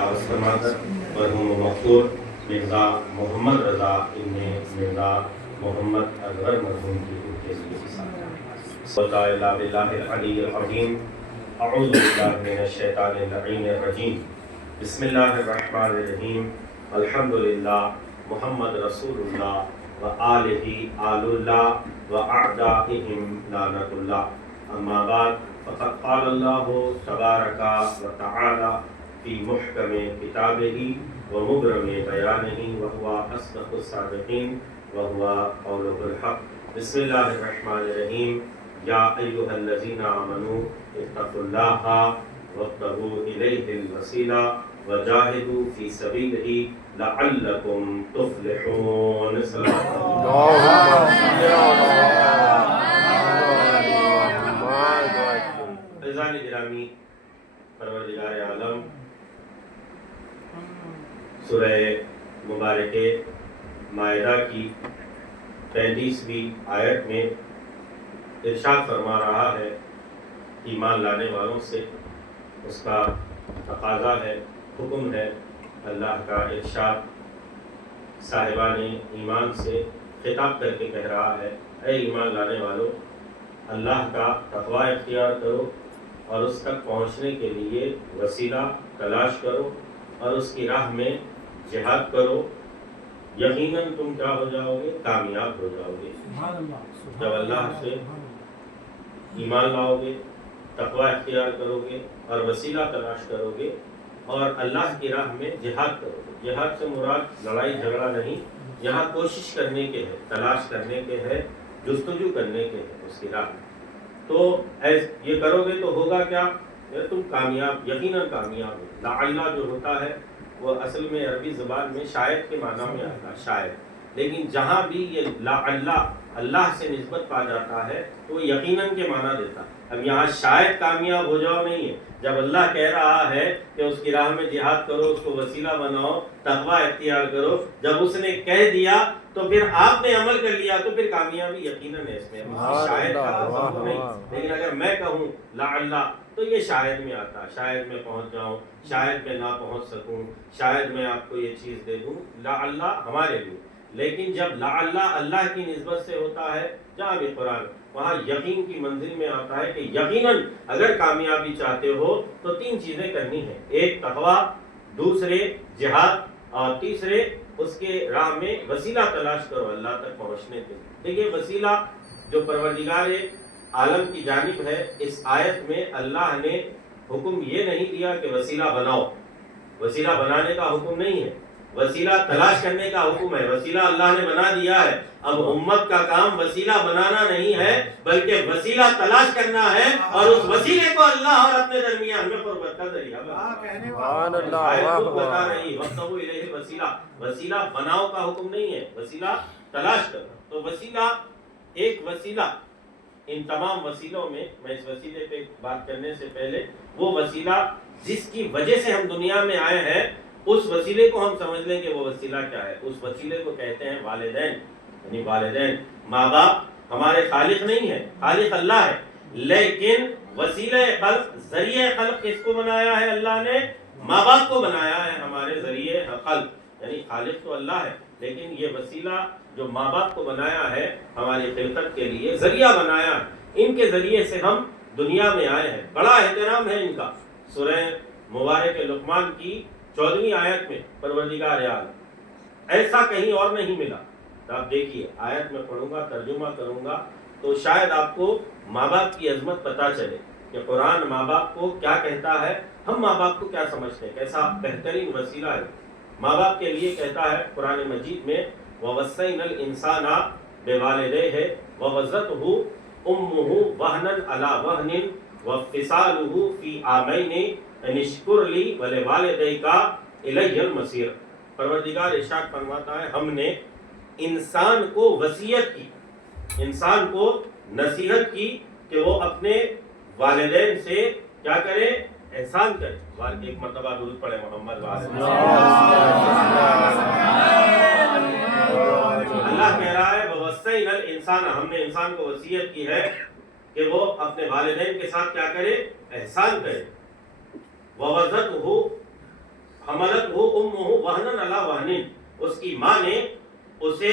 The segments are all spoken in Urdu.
تلاوت فرما کر مرحوم مغفور مرزا محمد رضا ابن مرزا محمد اصغر مرحوم کی روح کے لیے لا الہ الا اللہ العلی العظیم اعوذ باللہ من الشیطان اللعین الرجیم بسم اللہ الرحمن الرحیم الحمدللہ محمد رسول اللہ وآلہ آل اللہ وأعدائہم لعنت اللہ اما بعد فقد قال اللہ تبارک وتعالی فی محکم کتابہ ومبرم بیانہ وہو اصدق الصادقین وہو قولہ الحق بسم اللہ الرحمن الرحیم یا ایہا الذین آمنوا اتقوا اللہ وابتغوا الیہ الوسیلہ وجاہدوا فی سبیلہ لعلکم تفلحون عزیزان گرامی، پروردگار عالم سورہ مبارکہ مائدہ کی 35ویں آیت میں ارشاد فرما رہا ہے، ایمان لانے والوں سے اس کا تقاضا ہے، حکم ہے۔ اللہ کا ارشاد صاحبان ایمان سے خطاب کر کے کہہ رہا ہے، اے ایمان لانے والوں، اللہ کا تقوی اختیار کرو اور اس تک پہنچنے کے لیے وسیلہ تلاش کرو اور اس کی راہ میں جہاد کرو، یقیناً تم کیا ہو جاؤ گے؟ کامیاب ہو جاؤ گے۔ جب اللہ سے ایمان لاؤ گے، تقوی اختیار کرو گے اور وسیلہ تلاش کرو گے اور اللہ کی راہ میں جہاد کرو گے۔ جہاد سے مراد لڑائی جھگڑا نہیں، یہاں کوشش کرنے کے ہے، تلاش کرنے کے ہے، جستجو کرنے کے ہے اس کی راہ میں۔ تو یہ کرو گے تو ہوگا کیا؟ تم کامیاب، یقیناً کامیاب ہو۔ لعل جو ہوتا ہے وہ اصل میں عربی زبان میں شاید کے معنی میں آتا ہے، شاید، لیکن جہاں بھی یہ لعل اللہ سے نسبت پا جاتا ہے تو وہ یقیناً کے معنی دیتا ہے۔ اب یہاں شاید کامیاب ہو جاؤ نہیں ہے، جب اللہ کہہ رہا ہے کہ اس کی راہ میں جہاد کرو، اس کو وسیلہ بناؤ، تقوی اختیار کرو، جب اس نے کہہ دیا تو پھر آپ نے عمل کر لیا تو پھر کامیابی یقیناً ہے اس میں، شاید کا لفظ نہیں۔ لیکن اگر میں کہوں لعل تو یہ شاید میں آتا ہے، شاید میں پہنچ جاؤں، شاید میں نہ پہنچ سکوں، شاید میں آپ کو یہ چیز دے دوں، لعل ہمارے لیے۔ لیکن جب لعل اللہ کی نسبت سے ہوتا ہے جہاں بھی قرآن، وہاں یقین کی منزل میں آتا ہے کہ یقیناً اگر کامیابی چاہتے ہو تو 3 چیزیں کرنی ہیں، ایک تقوی، دوسرے جہاد اور تیسرے اس کے راہ میں وسیلہ تلاش کرو اللہ تک پہنچنے کے۔ دیکھیے وسیلہ جو پروردگار عالم کی جانب ہے، اس آیت میں اللہ نے حکم یہ نہیں دیا کہ وسیلہ بناؤ، وسیلہ بنانے کا حکم نہیں ہے، وسیلہ تلاش کرنے کا حکم ہے۔ وسیلہ اللہ نے بنا دیا ہے، اب امت کا کام وسیلہ بنانا نہیں ہے بلکہ وسیلہ تلاش کرنا ہے اور اس وسیلے کو اللہ اور اپنے درمیان میں قربت کا ذریعہ بتا رہی وابتغوا الیہ الوسیلہ، وسیلہ بناؤ کا حکم نہیں ہے، وسیلہ تلاش کرنا۔ تو وسیلہ، ایک وسیلہ، ان تمام وسیلوں میں اس وسیلے پہ بات کرنے سے پہلے وہ وسیلہ جس کی وجہ سے ہم دنیا میں آئے ہیں اس وسیلے کو ہم سمجھ لیں کہ وہ وسیلہ کیا ہے۔ اس وسیلے کو کہتے ہیں والدین، یعنی والدین، ماں باپ ہمارے خالق نہیں ہے، خالق اللہ ہے، لیکن وسیلہ خلق، ذریعہ خلق کس کو بنایا ہے؟ اللہ نے ماں باپ کو بنایا ہے ہمارے ذریعہ خلق، یعنی خالق تو اللہ ہے لیکن یہ وسیلہ جو ماں باپ کو بنایا ہے ہماری خلقت کے لیے، ذریعہ بنایا ہے، ان کے ذریعے سے ہم دنیا میں آئے ہیں۔ بڑا احترام ہے ان کا۔ سورہ مبارک لقمان کی 14ویں آیت میں پروردگار عالم ایسا کہیں اور نہیں ملا۔ تو آپ دیکھیے، آیت میں پڑھوں گا، ترجمہ کروں گا تو شاید آپ کو ماں باپ کی عظمت پتہ چلے کہ قرآن ماں باپ کو کیا کہتا ہے، ہم ماں باپ کو کیا سمجھتے ہیں، کیسا بہترین وسیلہ ہے ماں باپ کے لیے۔ کہتا ہے قرآن مجید میں وَوَصَّيْنَا الْإِنسَانَ بِوَالِدَيْهِ وَوَزَّتْهُ أُمُّهُ وَهْنًا عَلَى وَهْنٍ وَفِصَالُهُ فِي عَامَيْنِ أَنِ اشْكُرْ لِي وَلِوَالِدَيْكَ إِلَيَّ الْمَصِيرُ۔ پروردگار ارشاد فرماتا ہے ہم نے انسان کو وصیت کی، انسان کو نصیحت کی کہ وہ اپنے والدین سے کیا کرے؟ احسان کرے۔ ایک مرتبہ درود پڑھے محمد اللہ کہہ رہا ہے وَوَصَّيْنَا الْإِنسَانَ، ہم نے انسان کو وصیت کی ہے کہ وہ اپنے والدین کے ساتھ کیا کرے؟ احسان کرے۔ وَوَزَّتْهُ، ہم حملتہ امہ وہنا علی وہن، اس کی ماں نے اسے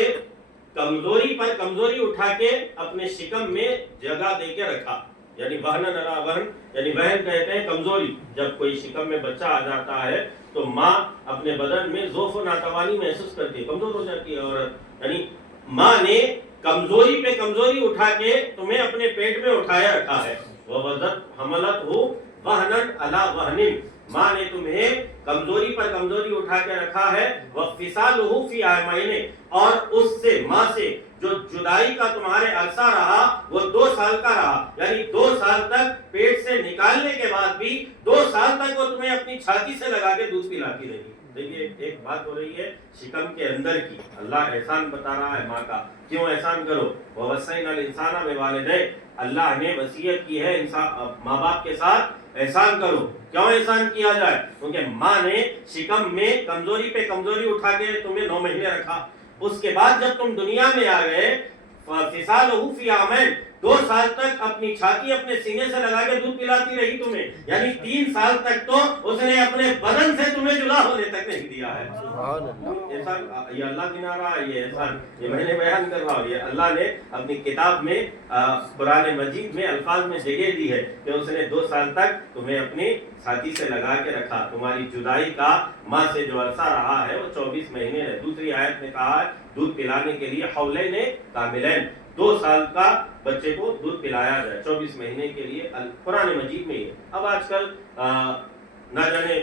کمزوری پر کمزوری اٹھا کے اپنے شکم میں جگہ دے کے رکھا، یعنی وہنا علی وہن، یعنی وہن کہتے ہیں کمزوری. جب کوئی شکم میں بچہ آ جاتا ہے تو ماں اپنے بدن میں ضعف و ناتوانی محسوس کرتی ہے، کمزور ہو جاتی ہے عورت. یعنی ماں نے کمزوری پہ کمزوری اٹھا کے تمہیں اپنے پیٹ میں اٹھایا رکھا ہے. وَوَضَعَتْ حَمَلَتْهُ وَهْنًا عَلَى وَهْنٍ، ماں نے تمہیں کمزوری پر کمزوری اٹھا کے رکھا ہے. وَفِصَالُهُ فِي عَامَيْنِ، اور اس سے ماں سے جو جدائی کا تمہارے عرصہ رہا وہ 2 سال کا رہا، یعنی 2 سال تک پیٹ سے نکالنے کے بعد بھی 2 سال تک وہ تمہیں اپنی چھاتی سے لگا کے دودھ پلاتی رہی. دیکھیے ایک بات ہو رہی ہے شکم کے اندر کی، اللہ احسان بتا رہا ہے ماں کا. کیوں احسان کرو؟ وَوَصَّيْنَا الْإِنسَانَ بِوَالِدَيْهِ، اللہ نے وصیت کی ہے ماں باپ کے ساتھ احسان کرو. کیوں احسان کیا جائے؟ کیونکہ ماں نے شکم میں کمزوری پہ کمزوری اٹھا کے تمہیں 9 مہینے رکھا. اس کے بعد جب تم دنیا میں آ گئے فِصَالُهُ فِي عَامَيْنِ، 2 سال تک اپنی چھاتی اپنے سینے سے لگا کے دودھ پلاتی رہی تمہیں، یعنی 3 سال تک تو اس نے اپنے بدن سے تمہیں جدا ہونے تک نہیں دیا ہے. احسان یہ اللہ گنا رہا ہے، یہ احسان یہ میں نے بیان کر رہا ہوں. یہ اللہ نے اپنی کتاب میں قرآن مجید میں الفاظ میں جگہ دی ہے کہ اس نے 2 سال تک تمہیں اپنی چھاتی سے لگا کے رکھا. تمہاری جدائی کا ماں سے جو عرصہ رہا ہے وہ 24 مہینے ہے. دوسری آیت میں کہا ہے دودھ پلانے کے لیے حولین کاملین، 2 سال کا بچے کو دودھ پلایا جائے 24 مہینے کے لیے. قرآن مجید میں یہ. اب آج کل نہ جانے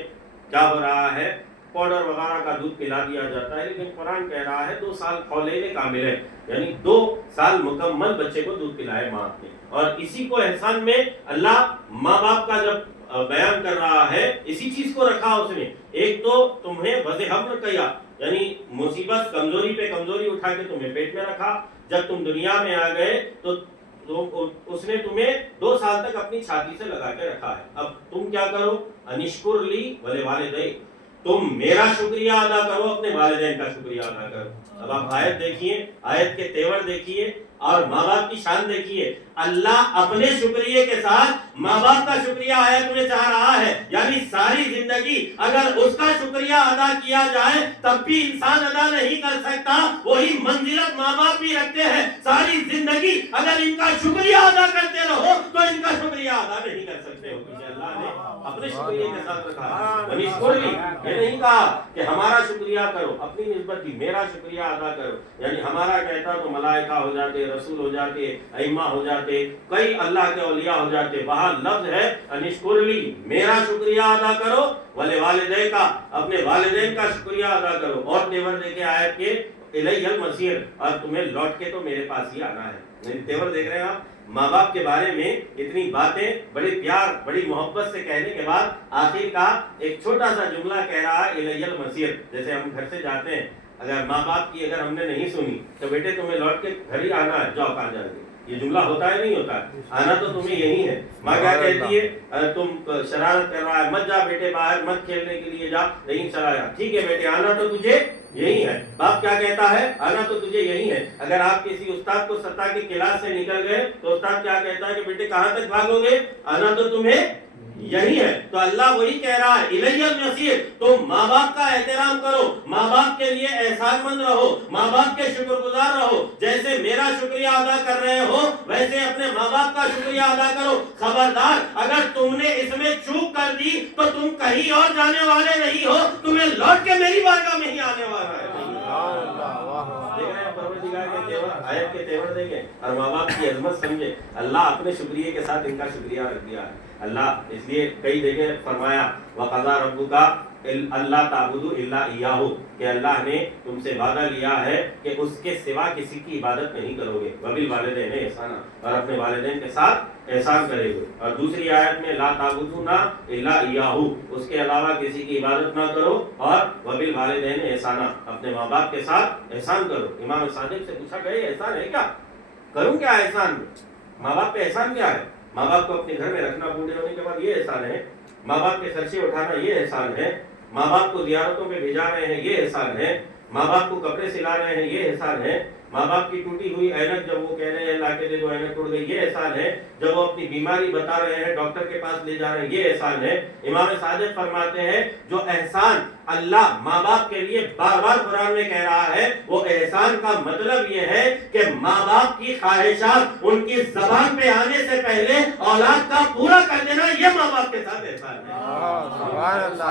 کیا ہو رہا ہے، پاؤڈر وغیرہ کا دودھ پلا دیا جاتا ہے، لیکن قرآن کہہ رہا ہے 2 سال حولین کاملین، یعنی 2 سال مکمل بچے کو دودھ پلائے ماں نے. اور اسی کو احسان میں اللہ ماں باپ کا جب بیان کر رہا ہے اسی چیز کو رکھا اس نے. ایک تو تمہیں وضع حمل کیا، یعنی مصیبت کمزوری پہ کمزوری اٹھا کے تمہیں پیٹ میں رکھا. جب تم دنیا میں آ گئے تو اس نے تمہیں 2 سال تک اپنی چھاتی سے لگا کے رکھا ہے. اب تم کیا کرو؟ انشکر لی ولوالدیک، تم میرا شکریہ ادا کرو، اپنے والدین کا شکریہ ادا کرو. اب آپ آیت دیکھیے، آیت کے تیور دیکھیے اور ماں باپ کی شان دیکھیے. اللہ اپنے شکریہ کے ساتھ ماں باپ کا شکریہ آیت میں چاہ رہا ہے. یعنی ساری زندگی اگر اس کا شکریہ ادا کیا جائے تب بھی انسان ادا نہیں کر سکتا، وہی منزلت ماں باپ بھی رکھتے ہیں. ساری زندگی اگر ان کا شکریہ ادا کرتے رہو تو ان کا شکریہ ادا نہیں کر سکتے ہو، کیونکہ اللہ نے اپنے شکریہ کے ساتھ رکھا. یہ نہیں کہا کہ ہمارا شکریہ کرو، اپنی نسبت بھی میرا شکریہ ادا کرو. یعنی ہمارا کہتا تو ملائکہ ہو جاتے، رسول ہو جاتے، ائمہ ہو جاتے، کئی اللہ کے اولیاء ہو جاتے. وہاں لفظ ہے انشکر لی، میرا شکریہ ادا کرو، ولوالدیک کا، اپنے والدین کا شکریہ ادا کرو. اور تیور دیکھے آیت کے الی المصیر، اور تمہیں لوٹ کے تو میرے پاس ہی آنا ہے. تیور دیکھ رہے ہیں آپ، ماں باپ کے بارے میں اتنی باتیں بڑے پیار بڑی محبت سے کہنے کے بعد آخر کا ایک چھوٹا سا جملہ کہہ رہا ہے الی المصیر. جیسے ہم گھر سے جاتے ہیں، اگر ماں باپ کی اگر ہم نے نہیں سنی تو بیٹے تمہیں لوٹ کے گھر ہی آنا ہے، جاؤ کہاں جائیں گے. یہ جملہ ہوتا ہے نہیں ہوتا ہے؟ آنا تو تمہیں یہی ہے. ماں کیا کہتی ہے؟ تم شرارت کر رہا ہے، مت جا بیٹے باہر، مت کھیلنے کے لیے جا، نہیں چلا جا. ٹھیک ہے بیٹے، آنا تو تجھے یہی ہے. باپ کیا کہتا ہے؟ آنا تو تجھے یہی ہے. اگر آپ کسی استاد کو ستا کے کلاس سے نکل گئے تو استاد کیا کہتا ہے کہ بیٹے کہاں تک بھاگو گے؟ آنا تو تمہیں یہی ہے. تو اللہ وہی کہہ رہا ہے الی المصیر، تم ماں باپ کا احترام کرو، ماں باپ کے لیے احسان مند رہو، ماں باپ کے شکر گزار رہو. جیسے میرا شکریہ ادا کر رہے ہو ویسے اپنے ماں باپ کا شکریہ ادا کرو. خبردار اگر تم نے اس میں چوک کر دی تو تم کہیں اور جانے والے نہیں ہو، تمہیں لوٹ کے میری بارگاہ میں ہی آنے والا ہے. دیکھ رہے ہیں پروردگار کے تیور، آیت کے تیور دیکھیں اور ماں باپ کی عظمت سمجھے. اللہ اپنے شکریہ کے ساتھ ان کا شکریہ رکھ دیا ہے. اللہ اس لیے کئی جگہ فرمایا وَقَضَىٰ رَبُّكَ أَلَّا تَعْبُدُوا إِلَّا إِيَّاهُ، کہ اللہ نے تم سے وعدہ لیا ہے کہ اس کے سوا کسی کی عبادت نہیں کرو گے. وَبِالْوَالِدَيْنِ إِحْسَانًا، اور اپنے والدین کے ساتھ احسان کرے گے. اور دوسری آیت میں لا تعبدون الا إِيَّاهُ، اس کے علاوہ کسی کی عبادت نہ کرو. اور وَبِالْوَالِدَيْنِ إِحْسَانًا، اپنے ماں باپ کے ساتھ احسان کرو. امام صادق سے پوچھا گیا احسان ہے کیا؟ کروں کیا احسان؟ ماں باپ پہ احسان کیا ہے؟ ماں باپ کو اپنے گھر میں رکھنا بوڑھے ہونے کے بعد یہ احسان ہے. ماں باپ کے خرچے اٹھانا یہ احسان ہے. ماں باپ کو زیارتوں میں بھیجا رہے ہیں یہ احسان ہے. ماں باپ کو کپڑے سلا رہے ہیں یہ احسان ہے. ماں باپ کی ٹوٹی ہوئی اینک جب وہ کہہ رہے ہیں لا کے دے دو اینک ٹوٹ گئی، یہ احسان ہے. جب وہ اپنی بیماری بتا رہے ہیں ڈاکٹر کے پاس لے جا رہے ہیں، یہ احسان ہے. امام صادق فرماتے ہیں جو احسان اللہ ماں باپ کے لیے بار بار قرآن میں کہہ رہا ہے، وہ احسان کا مطلب یہ ہے کہ ماں باپ کی خواہشات ان کی زبان پہ آنے سے پہلے اولاد کا پورا کر دینا، یہ ماں باپ کے ساتھ احسان ہے. سبحان اللہ.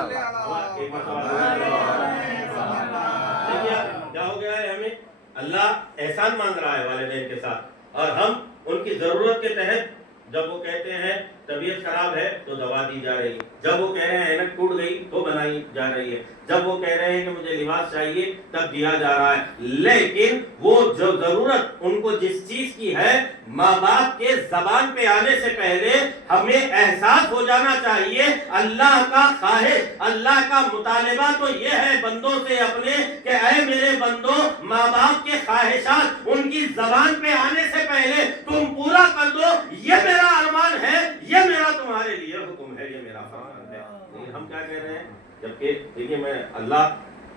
کیا ہو گیا ہے؟ ہمیں اللہ احسان مانگ رہا ہے والدین کے ساتھ، اور ہم ان کی ضرورت کے تحت جب وہ کہتے ہیں طبیعت خراب ہے تو دوا دی جا رہی ہے، جب وہ کہہ رہے ہیں اینک ٹوٹ گئی تو بنائی جا رہی ہے، جب وہ کہہ رہے ہیں کہ مجھے لباس چاہیے تب دیا جا رہا ہے. لیکن وہ جو ضرورت ان کو جس چیز کی ہے، ماں باپ کے زبان پہ آنے سے پہلے ہمیں احساس ہو جانا چاہیے. اللہ کا خواہش، اللہ کا مطالبہ تو یہ ہے بندوں سے اپنے کہ اے میرے بندوں، ماں باپ کے خواہشات ان کی زبان پہ آنے سے پہلے تم پورا کر دو. یہ میرا ارمان ہے، یہ میرا تمہارے لیے حکم ہے، یہ میرا فرمان ہے. لیکن ہم کیا کہہ رہے ہیں؟ جبکہ دیکھیے میں اللہ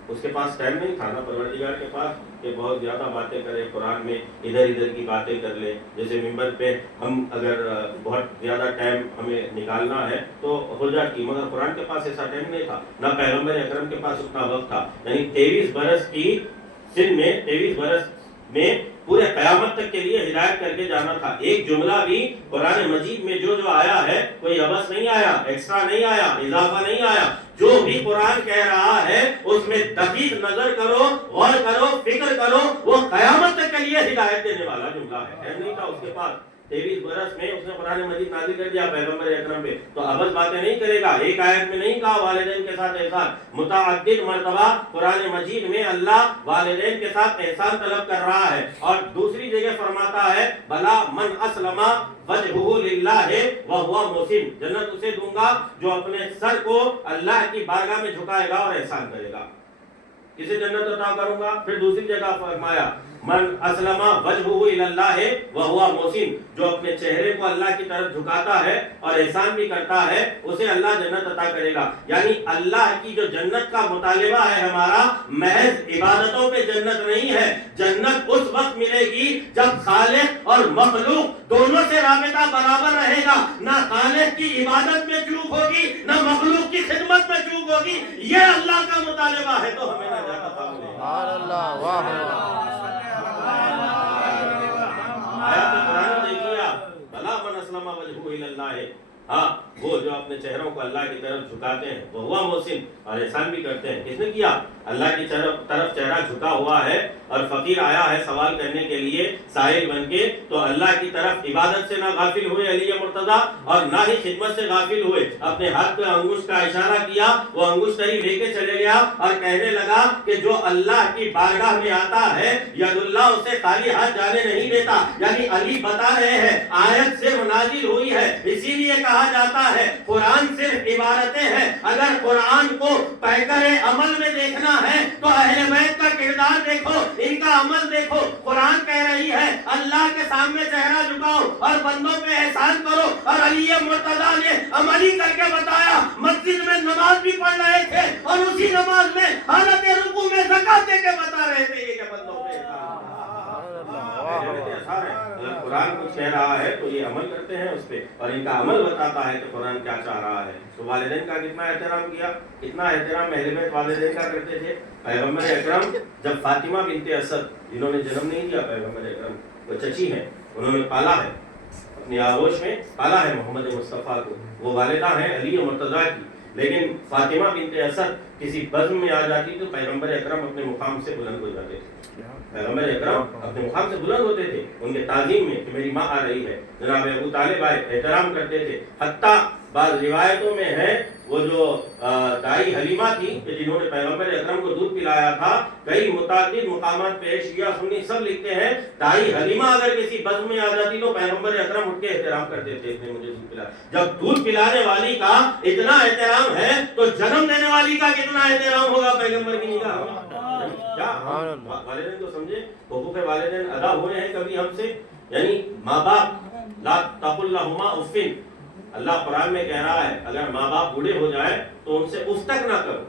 اس کے پاس ٹائم نہیں تھا نا پروردگار کے پاس کہ بہت زیادہ باتیں کرے، قرآن میں ادھر ادھر کی باتیں کر لے. جیسے ممبر پہ ہم اگر بہت زیادہ ٹائم ہمیں نکالنا ہے تو ہو جاتی، مگر قرآن کے پاس ایسا ٹائم نہیں تھا، نہ پیغمبر اکرم کے پاس اتنا وقت تھا. یعنی 23 برس کی سن میں، 23 برس میں پورے قیامت تک کے لیے ہدایت کر کے جانا تھا. ایک جملہ بھی قرآن مجید میں جو آیا ہے کوئی عبث نہیں آیا، ایکسٹرا نہیں آیا، اضافہ نہیں آیا. جو بھی قرآن کہہ رہا ہے اس میں دقیق نظر کرو، غور کرو، فکر کرو، وہ قیامت تک کے لیے ہدایت دینے والا جملہ ہے. نہیں تھا اس کے پاس 23 برس میں اس نے قرآن مجید نازل کر دیا پیغمبر اکرم پہ، تو عبث باتیں نہیں کرے گا. ایک آیت میں نہیں کہا والدین کے ساتھ احسان، متعدد مرتبہ قرآن مجید میں اللہ والدین کے ساتھ احسان طلب کر رہا ہے. اور دوسری جگہ فرماتا ہے بلا من اسلم وجہہ للہ وہو محسن، جنت اسے دوں گا جو اپنے سر کو اللہ کی بارگاہ میں جھکائے گا اور احسان کرے گا. کسے جنت عطا کروں گا؟ پھر دوسری جگہ فرمایا من اسلم وجہہ اللہ وہو محسن، جو اپنے چہرے کو اللہ کی طرف جھکاتا ہے اور احسان بھی کرتا ہے اسے اللہ جنت عطا کرے گا. یعنی اللہ کی جو جنت کا مطالبہ ہے ہمارا، محض عبادتوں پہ جنت نہیں ہے. جنت اس وقت ملے گی جب خالق اور مخلوق دونوں سے رابطہ برابر رہے گا، نہ خالق کی عبادت میں چوک ہوگی نہ مخلوق کی خدمت میں چوک ہوگی. یہ اللہ کا مطالبہ ہے تو ہمیں نہ جاتا تھا. سبحان اللہ. واہ آیات قرآن دیکھیے آپ، بلا من اسلم وجہہ اللہ، ہاں وہ جو اپنے چہروں کو اللہ کی طرف جھکاتے ہیں وہ ہوا محسن، اور احسان بھی کرتے ہیں. کس نے کیا؟ اللہ کی طرف چہرہ جھکا ہوا ہے اور فقیر آیا ہے سوال کرنے کے لیے سائل بن کے، تو اللہ کی طرف عبادت سے نہ غافل ہوئے علی مرتضیٰ، اور نہ ہی خدمت سے غافل ہوئے. اپنے ہاتھ پہ انگوشت کا اشارہ کیا، وہ انگوشت ہی لے کے چلے گیا اور کہنے لگا کہ جو اللہ کی بارگاہ میں آتا ہے ید اللہ اسے خالی ہاتھ جانے نہیں دیتا. یعنی علی بتا رہے ہیں آیت صرف نازل ہوئی ہے اسی لیے کہا جاتا ہے قرآن صرف عبارتیں ہیں. اگر قرآن کو پیکر عمل میں دیکھنا ہے تو اہل بیت کا کردار دیکھو، ان کا عمل دیکھو. قرآن کہہ رہی ہے اللہ کے سامنے چہرہ جھکاؤ اور بندوں پہ احسان کرو، اور علی مرتضیٰ نے عملی کر کے بتایا. مسجد میں نماز بھی پڑھ رہے تھے اور اسی نماز میں حالت رکوع میں زکات دے کے بتا رہے تھے یہ کہ بندوں پہ قرآن کچھ کہہ رہا ہے تو یہ عمل کرتے ہیں اس پہ، اور ان کا عمل بتاتا ہے کہ قرآن کیا چاہ رہا ہے. تو والدین کا کتنا احترام کیا، کتنا احترام اہل بیت والدین کا کرتے تھے. پیغمبر اکرم جب فاطمہ بنت اسد، جنہوں نے جنم نہیں دیا پیغمبر اکرم، وہ چچی ہیں، انہوں نے پالا ہے اپنی آغوش میں، پالا ہے محمد مصطفیٰ کو، وہ والدہ ہیں علی مرتضیٰ کی. لیکن فاطمہ بنت اسد کسی بزم میں آ جاتی تو پیغمبر اکرم اپنے مقام سے بلند ہو جاتے تھے. پیغمبر اکرم اپنے مقام سے بلند ہوتے تھے ان کے تعظیم میں کہ میری ماں آ رہی ہے. جناب ابو طالب آئے، احترام کرتے تھے. حتیٰ بعض روایتوں میں ہے وہ جو دائی حلیمہ تھی کہ جنہوں نے پیغمبر اکرم کو دودھ پلایا تھا، کئی متعدد مقامات پہ شیعہ سنی سب لکھتے ہیں دائی حلیمہ اگر کسی بزم میں آ جاتی تو پیغمبر اکرم اٹھ کے احترام کرتے تھے، اس نے مجھے دودھ پلایا. جب دودھ پلانے والی کا اتنا احترام ہے تو جنم دینے والی کا کتنا احترام ہوگا پیغمبر کی نگاہ میں. کیا والدین کو سمجھے حقوق والدین ادا ہوئے ہیں کبھی ہم سے؟ یعنی ماں باپ لا تقل لہما اف، اللہ قرآن میں کہہ رہا ہے اگر ماں باپ بوڑھے ہو جائے تو ان سے اف تک نہ کرو.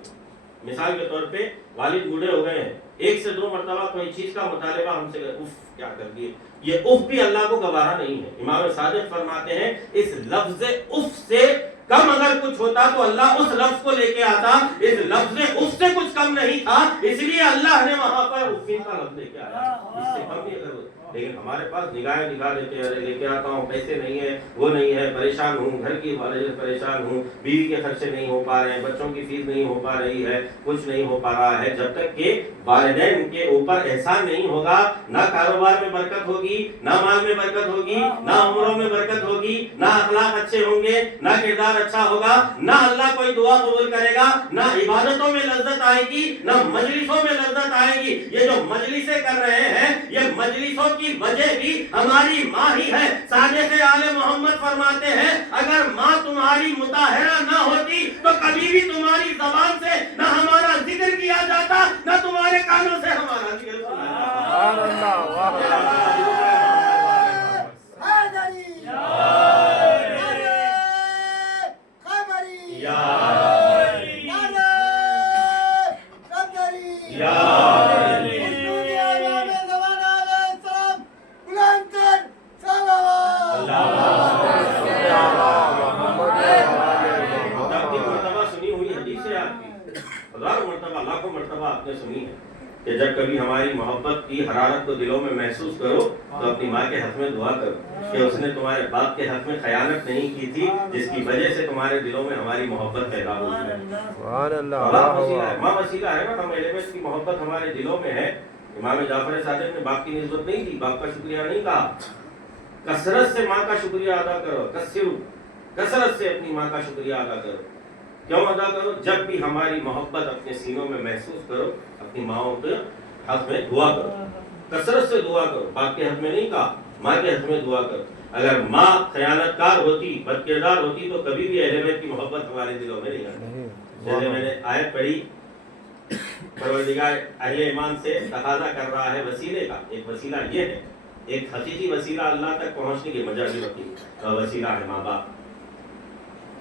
مثال کے طور پہ والد بوڑھے ہو گئے ہیں، 1 سے 2 مرتبہ کوئی چیز کا مطالبہ ہم سے اف کیا کر دیے، یہ اف بھی اللہ کو گوارا نہیں ہے۔ امام صادق فرماتے ہیں اس لفظ اف سے کم اگر کچھ ہوتا تو اللہ اس لفظ کو لے کے آتا، اس لفظ اف سے کچھ کم نہیں تھا، اس لیے اللہ نے وہاں پر افین کا لفظ لے کے آیا، اس سے کم نہیں اگر ہوتا۔ لیکن ہمارے پاس نگاہ لے کے آتا ہوں، پیسے نہیں ہے، وہ نہیں ہے، پریشان ہوں، گھر کی والے پریشان ہوں، بیوی کے خرچے نہیں ہو پا رہے ہیں، بچوں کی فیس نہیں ہو پا رہی ہے، کچھ نہیں ہو پا رہا ہے، جب تک کہ والدین کے اوپر احسان نہیں ہوگا، نہ کاروبار میں برکت ہوگی، نہ مال میں برکت ہوگی، نہ عمروں میں برکت ہوگی، نہ اخلاق اچھے ہوں گے، نہ کردار اچھا ہوگا، نہ اللہ کوئی دعا قبول کرے گا، نہ عبادتوں میں لذت آئے گی، نہ مجلسوں میں لذت آئے گی۔ یہ جو مجلسیں کر رہے ہیں، یہ مجلسوں کی وجہ بھی ہماری ماں ہی ہے۔ صادق آل محمد فرماتے ہیں اگر ماں تمہاری مطہرہ نہ ہوتی تو کبھی بھی تمہاری زبان سے نہ ہمارا ذکر کیا جاتا، نہ تمہارے کانوں سے ہمارا ذکر سنا جاتا۔ لاکھوں مرتبہ آپ نے سنی ہے کہ جب کبھی ہماری محبت کی حرارت کو دلوں میں محسوس کرو تو اپنی ماں کے حق میں دعا کرو کہ اس نے تمہارے باپ کے حق میں خیانت نہیں کی تھی، جس کی وجہ سے تمہارے دلوں میں ہماری محبت پیدا ہوئی ہے۔ ماں وسیلہ ہے نا، ہم اہل بیت کی محبت ہمارے دلوں میں ہے۔ امام جعفر صادق نے باپ کی نسبت نہیں دی، باپ کا شکریہ نہیں کہا۔ کثرت سے ماں کا شکریہ ادا کرو، کثرت سے اپنی ماں کا شکریہ ادا کرو۔ کیوں ادا کرو؟ جب بھی ہماری محبت اپنے سینوں میں محسوس کرو، اپنی ماؤں کے حق میں دعا کرو، کثرت سے دعا کرو۔ باپ کے حق میں نہیں کہا، ماں کے حق میں دعا کرو۔ اگر ماں خیانت کار ہوتی، بد کردار ہوتی تو کبھی بھی اہل بیت کی محبت ہمارے دلوں میں نہیں آتی۔ جیسے میں نے آیت پڑھی، پروردگار اہل ایمان سے تقاضا کر رہا ہے وسیلے کا۔ ایک وسیلہ یہ ہے، ایک حقیقی وسیلہ اللہ تک پہنچنے کی مجازی وسیلہ ہے ماں باپ۔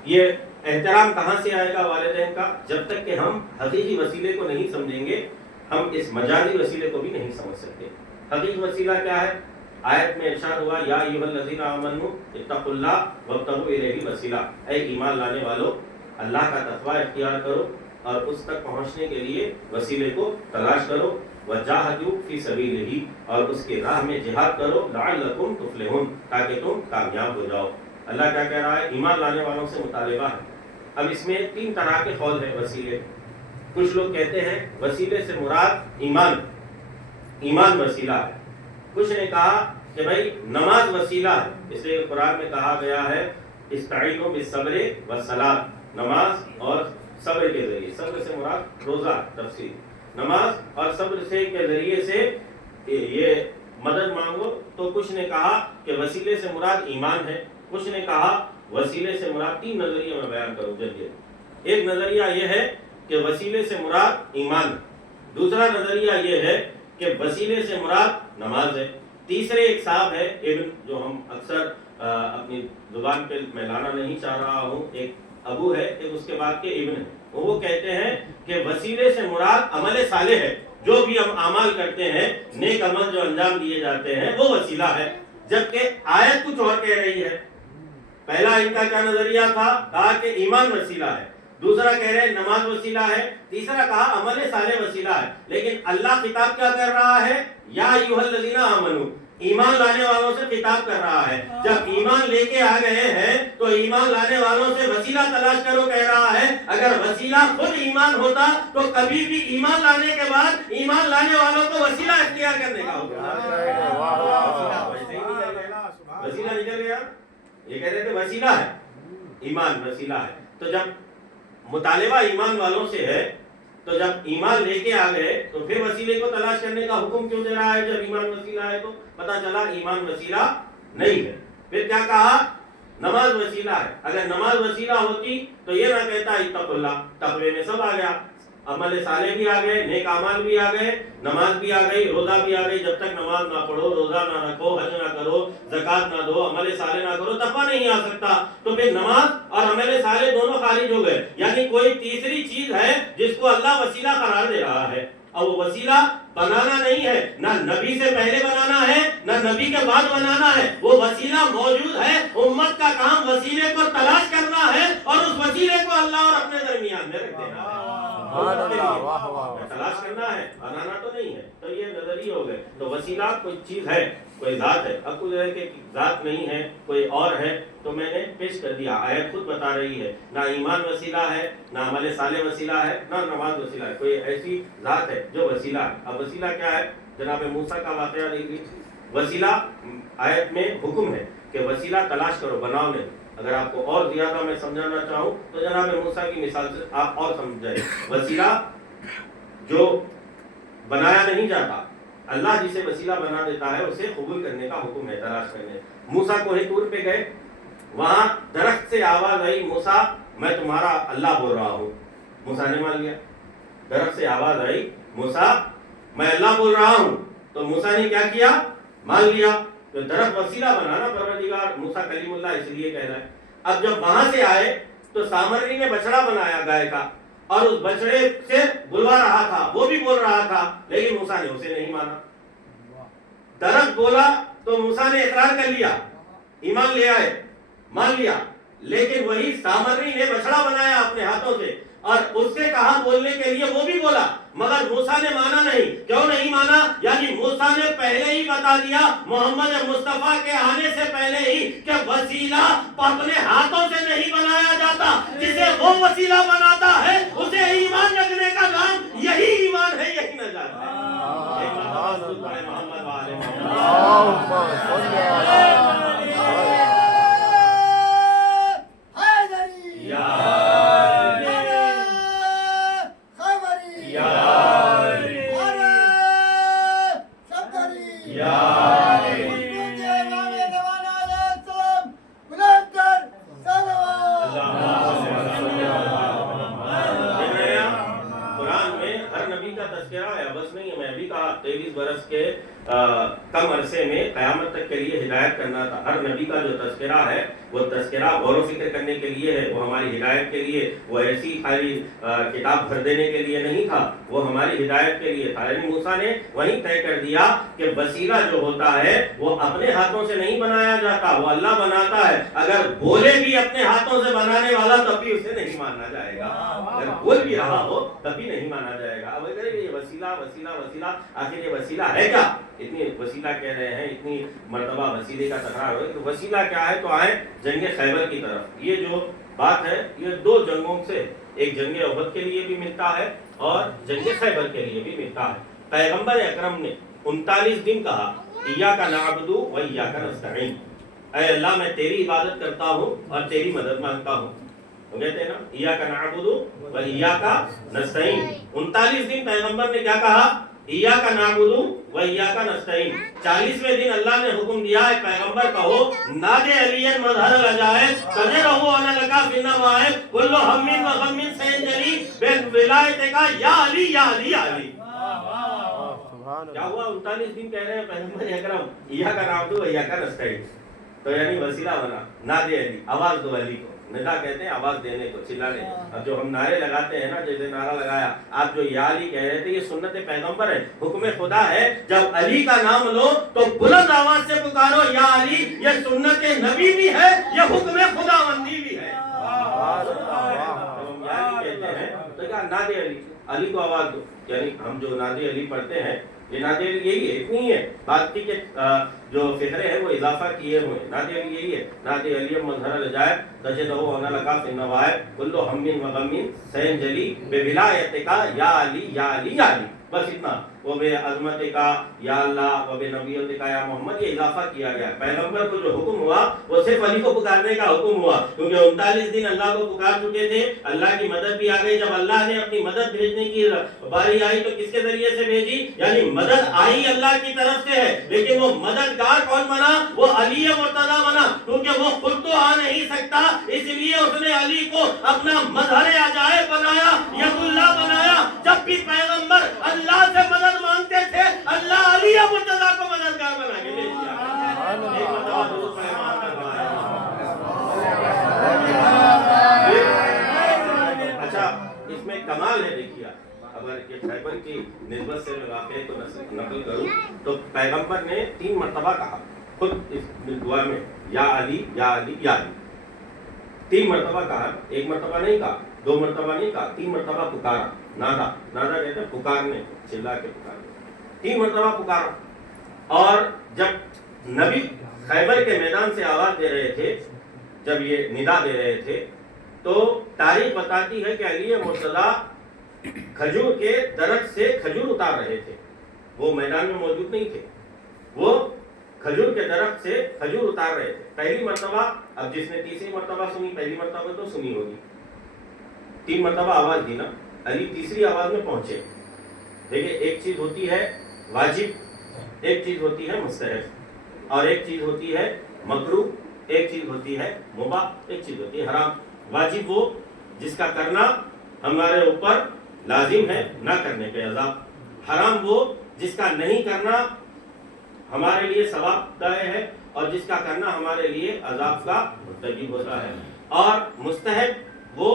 یہ احترام کہاں سے آئے گا والدین کا؟ جب تک کہ ہم حقیقی وسیلے کو نہیں سمجھیں گے، ہم اس مجازی وسیلے کو بھی نہیں سمجھ سکتے۔ حقیقی وسیلہ کیا ہے؟ آیت میں ارشاد ہوا یا ایھا الذین آمنوا اتقوا اللہ وابتغوا الیہ الوسیلہ، اے ایمان لانے والو اللہ کا تقوی اختیار کرو اور اس تک پہنچنے کے لیے وسیلے کو تلاش کرو، وجاہدوا فی سبیلہ، اور اس کی راہ میں جہاد کرو، لعلکم تفلحون، تاکہ تم کامیاب ہو جاؤ۔ اللہ کیا کہہ رہا ہے؟ ایمان لانے والوں سے مطالبہ ہے۔ اب اس میں 3 طرح کے قول ہیں وسیلے۔ کچھ لوگ کہتے ہیں وسیلے سے مراد ایمان وسیلہ ہے۔ کچھ نے کہا کہ بھائی نماز وسیلہ ہے، اس لیے قرآن میں کہا گیا ہے استعینوا بالصبر والصلاۃ، نماز اور صبر کے ذریعے، صبر سے مراد روزہ، تفسیر نماز اور صبر سے کے ذریعے سے یہ مدد مانگو۔ تو کچھ نے کہا کہ وسیلے سے مراد ایمان ہے، کچھ نے کہا وسیلے سے مراد 3 نظریے میں بیان کروں جلدی۔ ایک نظریہ یہ ہے کہ وسیلے سے مراد ایمان، دوسرا نظریہ یہ ہے کہ وسیلے سے مراد نماز ہے، تیسرے ایک صاحب ہے ابن، جو ہم اکثر اپنی زبان پہ میں لانا نہیں چاہ رہا ہوں، ایک ابو ہے، ایک اس کے بعد کے ابن ہے، وہ کہتے ہیں کہ وسیلے سے مراد عمل صالح ہے، جو بھی ہم اعمال کرتے ہیں، نیک عمل جو انجام دیے جاتے ہیں وہ وسیلہ ہے، جبکہ آیت کچھ اور کہہ رہی ہے۔ پہلا ان کا کیا نظریہ تھا؟ کہا کہ ایمان وسیلہ ہے، دوسرا کہہ رہے ہیں نماز وسیلہ ہے، تیسرا کہا عمل صالح وسیلہ ہے۔ لیکن اللہ خطاب کیا کر رہا ہے؟ یا ایھا الذین آمنوا، ایمان لانے والوں سے خطاب کر رہا ہے۔ جب ایمان لے کے آ گئے ہیں تو ایمان لانے والوں سے وسیلہ تلاش کرو کہہ رہا ہے۔ اگر وسیلہ خود ایمان ہوتا تو کبھی بھی ایمان لانے کے بعد ایمان لانے والوں کو وسیلہ اختیار کرنے کا ہوگا۔ وسیلہ نکل گیا، یہ کہہ رہے تھے وسیلہ ہے، ایمان وسیلہ ہے۔ تو جب مطالبہ ایمان والوں سے ہے، تو جب ایمان لے کے آ گئے تو پھر وسیلے کو تلاش کرنے کا حکم کیوں دے رہا ہے؟ جب ایمان وسیلہ ہے تو پتہ چلا ایمان وسیلہ نہیں ہے۔ پھر کیا کہا؟ نماز وسیلہ ہے۔ اگر نماز وسیلہ ہوتی تو یہ نہ کہتا اتقوا اللہ، تقوی میں سب آ گیا، عمل صالح بھی آ گئے، نیک اعمال بھی آ گئے، نماز بھی آ گئی، روزہ بھی آ گئی. جب تک نماز نہ پڑھو، روزہ نہ رکھو، حج نہ کرو، زکوٰۃ نہ دو، عمل صالح نہ کرو، تقویٰ نہیں آ سکتا. تو پھر نماز اور عمل صالح دونوں خارج ہو گئے. یعنی کوئی تیسری چیز ہے جس کو اللہ وسیلہ قرار دے رہا ہے، اور وہ وسیلہ بنانا نہیں ہے، نہ نبی سے پہلے بنانا ہے نہ نبی کے بعد بنانا ہے. وہ وسیلہ موجود ہے، امت کا کام وسیلے کو تلاش کرنا ہے اور اس وسیلے کو اللہ اور اپنے درمیان میں رکھ دینا ہے. تلاش کرنا ہے، بنانا تو نہیں ہے. تو یہ نظری ہو گئے. تو وسیلہ کوئی چیز ہے، کوئی ذات ہے. اب کچھ ہے کہ ذات نہیں ہے، کوئی اور ہے، تو میں نے پیش کر دیا. آیت خود بتا رہی ہے نہ ایمان وسیلہ ہے، نہ عمل صالح وسیلہ ہے، نہ نماز وسیلہ ہے. کوئی ایسی ذات ہے جو وسیلہ ہے. اب وسیلہ کیا ہے؟ جناب موسیٰ کا واقعہ دیکھیے. وسیلہ آیت میں حکم ہے کہ وسیلہ تلاش کرو، بناؤ نہیں. اگر آپ کو اور زیادہ میں سمجھانا چاہوں تو جناب موسیٰ کی مثال سے آپ اور سمجھ جائیں. وسیلہ جو بنایا نہیں جاتا، اللہ جسے وسیلہ بنا دیتا ہے اسے قبول کرنے کا حکم ہے، تلاش کرنے. موسیٰ کوہ طور پہ گئے، وہاں درخت سے آواز آئی، موسیٰ میں تمہارا اللہ بول رہا ہوں. موسیٰ نے مان لیا. درخت سے آواز آئی، موسیٰ میں اللہ بول رہا ہوں. تو موسیٰ نے کیا کیا؟ مان لیا. تو درخت وسیلہ بنانا، پروردگار موسیٰ کلیم اللہ اس لیے کہہ رہا ہے. اب جب وہاں سے آئے تو سامری نے بچڑا بنایا گائے کا، اور اس بچڑے سے بلوا رہا تھا، وہ بھی بول رہا تھا، لیکن موسیٰ نے اسے نہیں مانا. درخت بولا تو موسیٰ نے اقرار کر لیا، ایمان لے آئے، مان لیا. لیکن وہی سامری نے بچڑا بنایا اپنے ہاتھوں سے اور اس سے کہا بولنے کے لیے، وہ بھی بولا، مگر موسیٰ نے مانا نہیں. کیوں نہیں مانا؟ یعنی موسیٰ نے پہلے ہی بتا دیا محمد مصطفیٰ کے آنے سے پہلے ہی کہ وسیلہ اپنے ہاتھوں سے نہیں بنایا جاتا. جسے وہ وسیلہ بناتا ہے اسے ایمان رکھنے کا نام یہی ایمان ہے، یہی نجات ہے. محمد والے برس کے کم عرصے میں قیامت تک کے لیے ہدایت کرنا تھا. ہر نبی کا جو تذکرہ ہے وہ تذکرہ غور و فکر کرنے کے لیے ہے، وہ ہماری ہدایت کے لیے، وہ ایسی خالی کتاب بھر دینے کے لیے نہیں تھا، وہ ہماری ہدایت کے لیے تھا. یعنی موسیٰ نے وہیں طے کر دیا کہ وسیلہ جو ہوتا ہے وہ اپنے ہاتھوں سے نہیں بنایا جاتا، وہ اللہ بناتا ہے. اگر بولے بھی اپنے ہاتھوں سے بنانے والا تب بھی اسے نہیں مانا جائے گا، اگر بول بھی رہا ہو تب بھی نہیں مانا جائے گا. اب اگر یہ وسیلہ وسیلہ وسیلہ، آخر یہ وسیلہ ہے کیا؟ اتنی وسیلہ کہہ رہے ہیں، اتنی مرتبہ وسیلے کا تکرار ہو. تو وسیلہ کیا ہے؟ تو آئیں جنگ خیبر کی طرف. یہ جو بات ہے یہ دو جنگوں سے، ایک جنگ احد کے لیے بھی ملتا ہے اور جنگ خیبر کے لیے بھی ملتا ہے. پیغمبر اکرم نے 39 دن کہا ایاک نعبد و ایاک نستعین، اے اللہ میں تیری عبادت کرتا ہوں اور تیری مدد مانگتا ہوں. وہ کہتے ہیں نا ایاک نعبد و ایاک نستعین. 39 دن پیغمبر نے کیا کہا؟ ایاک نعبد و ایاک نستعین. 40ویں دن اللہ نے حکم دیا ہے پیغمبر کہو نادے علی مظہر العجائب تجرہ انا لکا فی النوائب کل ہم و غم سینجلی بالولایت کا یا علی یا علی یا علی. کیا ہوا؟ 39 دن کہہ رہے ہیں پیغمبر اکرم ایاک نعبد و ایاک نستعین. تو یعنی وسیلہ بنا، نادے علی، آواز دو علی کو. ندا کہتے ہیں آواز دینے کو، چلانے. اب جو ہم نعرے لگاتے ہیں نا، جیسے نعرہ لگایا آپ جو یا علی کہہ رہے تھے، یہ سنت پیغمبر ہے، حکم خدا ہے. جب علی کا نام لو تو بلند آواز سے پکارو یا علی. یہ سنت نبی بھی ہے، یہ حکم خداوندی بھی ہے. ہم یا علی کہتے ہیں تو کیا نادے علی، علی کو آواز دو. یعنی ہم جو نادے علی پڑھتے ہیں یہ نادے علی یہی ہے، اتنی ہے بات کی کہ جو فقرے ہیں وہ اضافہ کیے ہوئے. نادے علی یہی ہے، نادے علی مظہر العجائب تجدہ انا لکا فی النوائب کل ہم و غم سینجلی بولایت کا یا علی یا علی یا علی. بس اتنا. وہ بے عظمت کا یا اللہ، وہ بے نبیت کا یا محمد، یہ اضافہ کیا گیا. پیغمبر کو جو حکم ہوا وہ صرف علی کو پکارنے کا حکم ہوا، کیونکہ 39 دن اللہ کو پکار چکے تھے. اللہ کی مدد بھی آ گئی. جب اللہ نے اپنی مدد بھیجنے کی باری آئی تو کس کے ذریعے سے بھیجی؟ یعنی مدد آئی اللہ کی طرف سے ہے، لیکن وہ مددگار کون بنا؟ وہ علی مرتضیٰ بنا، کیونکہ وہ خود تو آ نہیں سکتا، اس لیے اس نے علی کو اپنا مظہر عجائب بنایا، ید اللہ بنایا. اگر یہ خیبر کی نسبت سے میں واقعے کو نقل کروں تو پیغمبر نے 3 مرتبہ کہا خود اس دعا میں، یا علی یا علی یا علی، 3 مرتبہ کہا، 1 مرتبہ نہیں کہا، 2 مرتبہ نہیں کہا، 3 مرتبہ پکارا، نادا کہتے ہیں پکارنے، چلا کے پکارنے، 3 مرتبہ پکارا. اور جب نبی خیبر کے میدان سے آواز دے رہے تھے، جب یہ ندا دے رہے تھے، تو تاریخ بتاتی ہے کہ علی مرتضی کھجور کے درخت سے کھجور اتار رہے تھے. وہ میدان میں موجود نہیں تھے، وہ کھجور کے درخت سے کھجور اتار رہے تھے. پہلی مرتبہ، اب جس نے تیسری مرتبہ سنی، پہلی مرتبہ تو سنی ہوگی، 3 مرتبہ آواز دی نا، علی تیسری آواز میں پہنچے. دیکھیں، ایک چیز ہوتی ہے واجب، ایک چیز ہوتی ہے مستحب، اور ایک چیز ہوتی ہے مکروہ، ایک چیز ہوتی ہے مباح، ایک چیز ہوتی ہے حرام. واجب وہ جس کا کرنا ہمارے اوپر لازم ہے، نہ کرنے پہ عذاب. حرام وہ جس کا نہیں کرنا ہمارے لیے ثواب دہ ہے اور جس کا کرنا ہمارے لیے عذاب کا مرتکب ہوتا ہے. اور مستحب وہ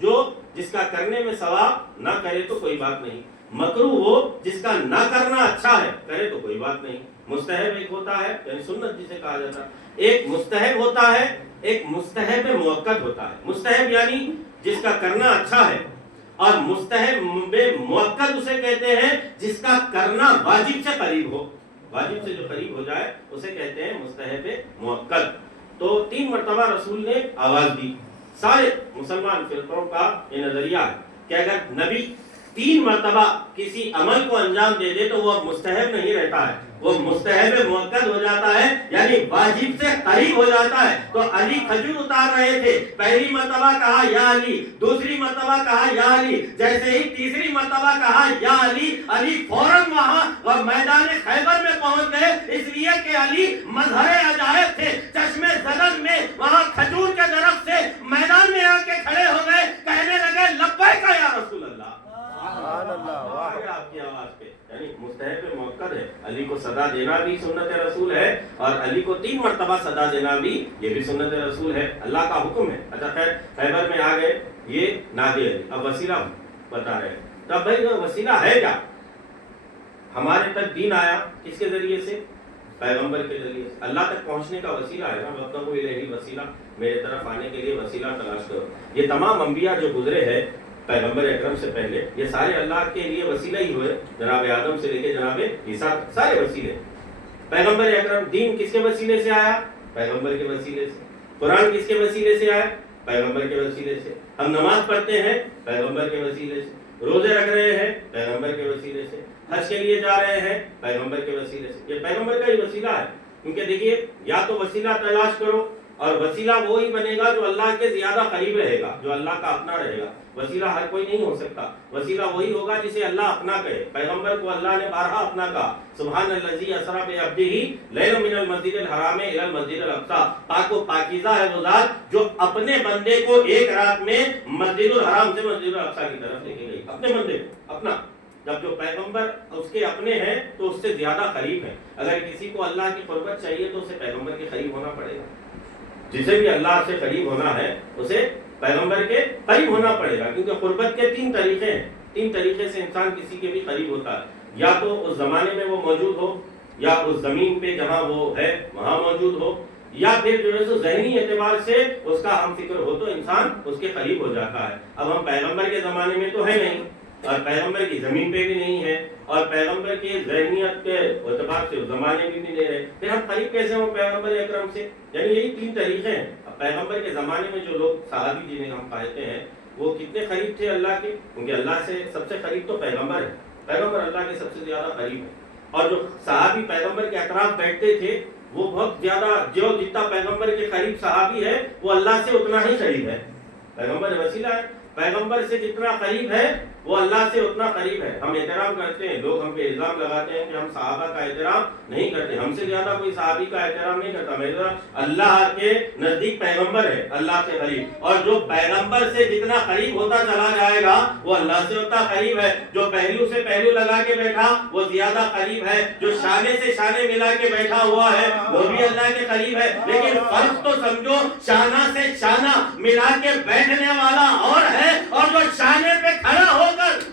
جو جس کا کرنے میں ثواب نہ کرے تو کوئی بات نہیں. مکروہ وہ جس کا نہ کرنا اچھا ہے، کرے تو کوئی بات نہیں. مستحب ایک ہوتا ہے، یعنی سنت جسے کہا جاتا ہے، ایک مستحب ہوتا ہے، ایک مستحب مؤکد ہوتا ہے. مستحب یعنی جس کا کرنا اچھا ہے، اور مستحب مؤکد اسے کہتے ہیں جس کا کرنا واجب سے قریب ہو. واجب سے جو قریب ہو جائے اسے کہتے ہیں مستحب مؤکد. تو 3 مرتبہ رسول نے آواز دی. سارے مسلمان فرقوں کا یہ نظریہ ہے کہ اگر نبی 3 مرتبہ کسی عمل کو انجام دے دے تو وہ اب مستحب نہیں رہتا ہے، وہ مستحب مؤکد ہو جاتا ہے، یعنی واجب سے قریب ہو جاتا ہے. تو علی کھجور اتار رہے تھے، پہلی مرتبہ کہا یا علی، دوسری مرتبہ کہا یا علی، جیسے ہی تیسری مرتبہ کہا یا علی، علی فوراً وہاں میدان خیبر میں پہنچ گئے، اس لیے کہ علی مظہر عجائب تھے. چشمے زدن میں وہاں کھجور کے درخت سے میدان میں آ کے کھڑے ہو گئے، کہنے لگے لبیک یا رسول اللہ. سبحان اللہ، واہ آپ کی آواز پہ، یعنی مستحب مؤکد ہے. علی کو صدا دینا بھی سنت رسول ہے، اور علی کو 3 مرتبہ صدا دینا بھی یہ بھی سنت رسول ہے، اللہ کا حکم ہے. اچھا خیر، خیبر میں آ گئے، یہ نادے علی. اب وسیلہ بتا رہے ہیں. تب بھائی وسیلہ ہے کیا؟ ہمارے تک دین آیا کس کے ذریعے سے؟ پیغمبر کے ذریعے سے. اللہ تک پہنچنے کا وسیلہ ہے نا، وابتغوا الیہ وسیلہ، میرے طرف آنے کے لیے وسیلہ تلاش کرو. یہ تمام انبیاء جو گزرے ہیں پیغمبر اکرم سے پہلے، یہ سارے اللہ کے لیے وسیلہ ہی ہوئے. جناب آدم سے لے کے جناب عیسیٰ، سارے وسیلے. پیغمبر اکرم، دین کس کے وسیلے سے آیا؟ پیغمبر کے وسیلے سے. قرآن کس کے وسیلے سے آیا؟ پیغمبر کے وسیلے سے. ہم نماز پڑھتے ہیں پیغمبر کے وسیلے سے. روزے رکھ رہے ہیں پیغمبر کے وسیلے سے. حج کے لیے جا رہے ہیں پیغمبر کے وسیلے سے. یہ پیغمبر کا ہی وسیلہ ہے. کیونکہ دیکھیے، یا تو وسیلہ تلاش کرو، اور وسیلہ وہی بنے گا جو اللہ کے زیادہ قریب رہے گا، جو اللہ کا اپنا رہے گا. وسیلہ ہر کوئی نہیں ہو سکتا. وسیلہ وہی ہوگا جسے اللہ اپنا کہے. پیغمبر کو اللہ نے بارہا اپنا کہا، سبحان الذی اسری بعبدہ لیلا من المسجد الحرام الی المسجد الاقصی. پاک و پاکیزہ ہے وہ ذات جو اپنے بندے کو ایک رات میں مسجد الحرام سے مسجد الاقصی کی طرف لے کے گئی. اپنے بندے کو اپنا. جب جو پیغمبر اس کے اپنے ہیں تو اس سے زیادہ قریب ہیں. اگر کسی کو اللہ کی قربت چاہیے تو اسے پیغمبر کے قریب ہونا پڑے گا. جسے بھی اللہ سے قریب ہونا ہے اسے پیغمبر کے قریب ہونا پڑے گا. کیونکہ قربت کے 3 طریقے ہیں. 3 طریقے سے انسان کسی کے بھی قریب ہوتا ہے. یا تو اس زمانے میں وہ موجود ہو، یا اس زمین پہ جہاں وہ ہے وہاں موجود ہو، یا پھر جو ہے سو ذہنی اعتبار سے اس کا ہم فکر ہو تو انسان اس کے قریب ہو جاتا ہے. اب ہم پیغمبر کے زمانے میں تو ہے نہیں، اور پیغمبر کی زمین پہ بھی نہیں ہے، اور پیغمبر کی ذہنیت کے اعتبار سے زمانے بھی نہیں رہے، پھر ہم قریب کیسے ہوں پیغمبر اکرم سے؟ یعنی یہی 3 طریقے ہیں. اب پیغمبر کے زمانے میں جو لوگ صحابی جنہیں ہم کہتے ہیں، وہ کتنے قریب تھے اللہ کے؟ کیونکہ اللہ سے سب سے قریب تو پیغمبر ہے. پیغمبر اللہ کے سب سے زیادہ قریب ہے. اور جو صحابی پیغمبر کے اطراف بیٹھتے تھے وہ بہت زیادہ، جو جتنا پیغمبر کے قریب صحابی ہے وہ اللہ سے اتنا ہی قریب ہے. پیغمبر وسیلہ ہے. پیغمبر سے جتنا قریب ہے وہ اللہ سے اتنا قریب ہے. ہم احترام کرتے ہیں، لوگ ہم پہ الزام لگاتے ہیں کہ ہم صحابہ کا احترام نہیں کرتے. ہم سے زیادہ کوئی صحابی کا احترام نہیں کرتا. میرا اللہ کے نزدیک پیغمبر ہے اللہ سے قریب، اور جو پیغمبر سے جتنا قریب ہوتا چلا جائے گا وہ اللہ سے اتنا قریب ہے. جو پہلو سے پہلو لگا کے بیٹھا وہ زیادہ قریب ہے. جو شانے سے شانے ملا کے بیٹھا ہوا ہے وہ بھی اللہ کے قریب ہے. لیکن فرق تو سمجھو، شانہ سے شانہ ملا کے بیٹھنے والا اور ہے، اور جو شانے پہ کھڑا ہو کر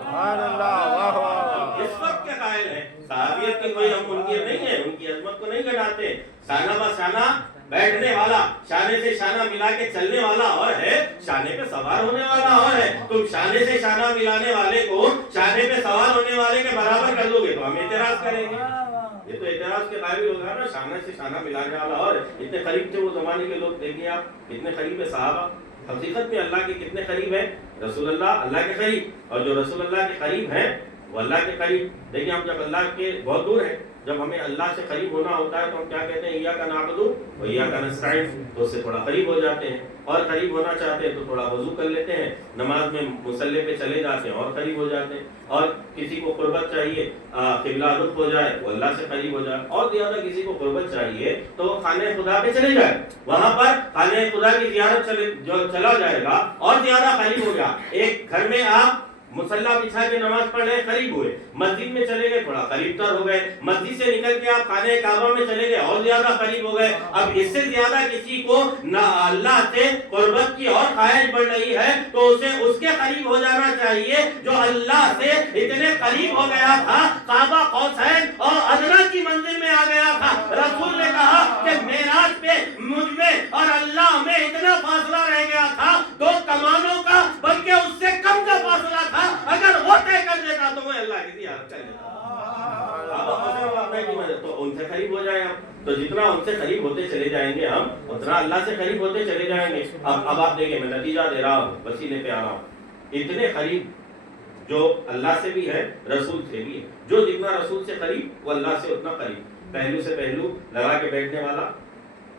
سبحان اللہ، واہ واہ۔ اس وقت کے قائل ہیں صحابیت کی کوئی ہم منکر نہیں ہے، ان کی عظمت کو نہیں گھٹاتے۔ شانہ بہ شانہ بیٹھنے والا، شانے سے شانہ ملا کے چلنے والا اور ہے، شانے پہ سوار ہونے والا اور ہے۔ تم شانے سے شانہ ملانے والے کو شانے پہ سوار ہونے والے کے برابر کر دو گے تو ہم اعتراض کریں گے۔ یہ تو اعتراض کے قابل ہوگا نا، شانہ سے شانہ ملانے والا اور اتنے قریب تھے وہ زمانے کے لوگ، دیکھیں آپ کتنے قریب ہے صحابہ، حقیقت میں اللہ کے کتنے قریب ہیں رسول اللہ، اللہ کے قریب، اور جو رسول اللہ کے قریب ہیں وہ اللہ کے قریب۔ دیکھیں ہم جب اللہ کے بہت دور ہیں، جب ہمیں اللہ سے قریب ہونا ہوتا ہے تو ہم کیا کہتے ہیں، ایاک نعبد و ایاک نستعین، تو اس سے تھوڑا قریب ہو جاتے ہیں، اور قریب ہونا چاہتے ہیں تو تھوڑا وضو کر لیتے ہیں، نماز میں مصلی پہ چلے جاتے ہیں اور قریب ہو جاتے ہیں، اور کسی کو قربت چاہیے قبلہ رخ ہو جائے وہ اللہ سے قریب ہو جائے، اور زیادہ کسی کو قربت چاہیے تو وہ خانہ خدا پہ چلے جائے، وہاں پر خانہ خدا کی زیارت جو چلا جائے گا اور زیادہ قریب ہو گیا۔ ایک گھر میں آپ مصلی بچھا کے نماز پڑھ رہے قریب ہوئے، مسجد میں چلے گئے تھوڑا قریب تر ہو گئے، مسجد سے نکل کے آپ خانہ کعبہ میں چلے گئے اور زیادہ قریب ہو گئے۔ اب اس سے زیادہ کسی کو نہ اللہ سے قربت کی اور خواہش بڑھ رہی ہے تو اسے اس کے قریب ہو جانا چاہیے جو اللہ سے اتنے قریب ہو گیا تھا، کعبہ قوسین اور ادنیٰ کی منزل میں آ گیا تھا۔ رسول نے کہا کہ معراج پہ مجھ میں اور اللہ میں اتنا فاصلہ رہ گیا تھا، 2 کمانوں کا، بلکہ اس سے کم کا فاصلہ تھا، اگر وہ طے کر دیتا تو میں اللہ کی زیارت کر لیتا۔ تو ان سے قریب ہو جائیں ہم، تو جتنا ان سے قریب ہوتے چلے جائیں گے ہم اتنا اللہ سے قریب ہوتے چلے جائیں گے۔ اب آپ دیکھیں، میں نتیجہ دے رہا ہوں، وسیلے پہ آ رہا ہوں، اتنے قریب جو اللہ سے بھی ہے رسول سے بھی ہے، جو جتنا رسول سے قریب وہ اللہ سے اتنا قریب، پہلو سے پہلو لگا کے بیٹھنے والا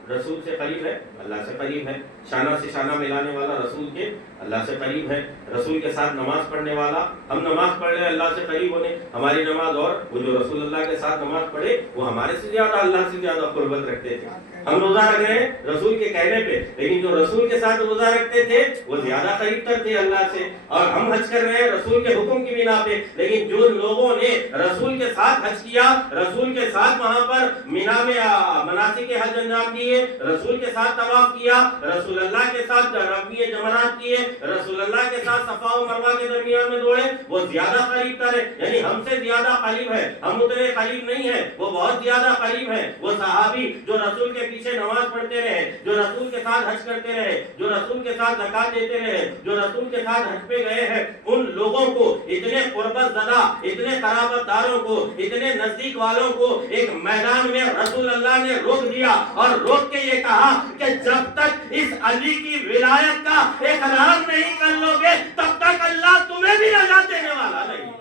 رسول سے قریب ہے، اللہ سے قریب ہے، شانہ سے شانہ ملانے والا رسول کے اللہ سے قریب ہے، رسول کے ساتھ نماز پڑھنے والا، ہم نماز پڑھ رہے ہیں اللہ سے قریب ہونے، ہماری نماز اور وہ جو رسول اللہ کے ساتھ نماز پڑھے وہ ہمارے سے زیادہ اللہ سے زیادہ قربت رکھتے تھے۔ ہم روزہ رکھ رہے ہیں رسول کے کہنے پہ، لیکن جو رسول کے ساتھ روزہ رکھتے تھے وہ زیادہ قریب تر تھے اللہ سے، اور ہم حج کر رہے ہیں رسول کے حکم کی بنا پہ، لیکن جو لوگوں نے رسول کے ساتھ حج کیا، رسول کے ساتھ وہاں پر مینا میں مناسک حج انجام دیے، رسول کے ساتھ طواف کیا، رسول اللہ کے ساتھ رمی جمرات کیے، رسول اللہ کے ساتھ صفا و مروہ کے درمیان میں دوڑے، وہ زیادہ قریب تر ہے، یعنی ہم سے زیادہ قریب ہے، ہم اتنے قریب نہیں ہیں، وہ بہت زیادہ قریب ہے۔ وہ صحابی جو رسول کے پیچھے نماز پڑھتے رہے، جو رسول کے ساتھ حج کرتے رہے، جو رسول کے ساتھ زکات دیتے رہے، جو رسول کے ساتھ حج پہ گئے ہیں، ان لوگوں کو، اتنے قربت زدہ، اتنے قرابت داروں کو، اتنے نزدیک والوں کو ایک میدان میں رسول اللہ نے روک دیا اور روک کے یہ کہا کہ جب تک اس علی کی ولایت کا اقرار نہیں کر لو گے تب تک اللہ تمہیں بھی نجات دینے والا نہیں ہے۔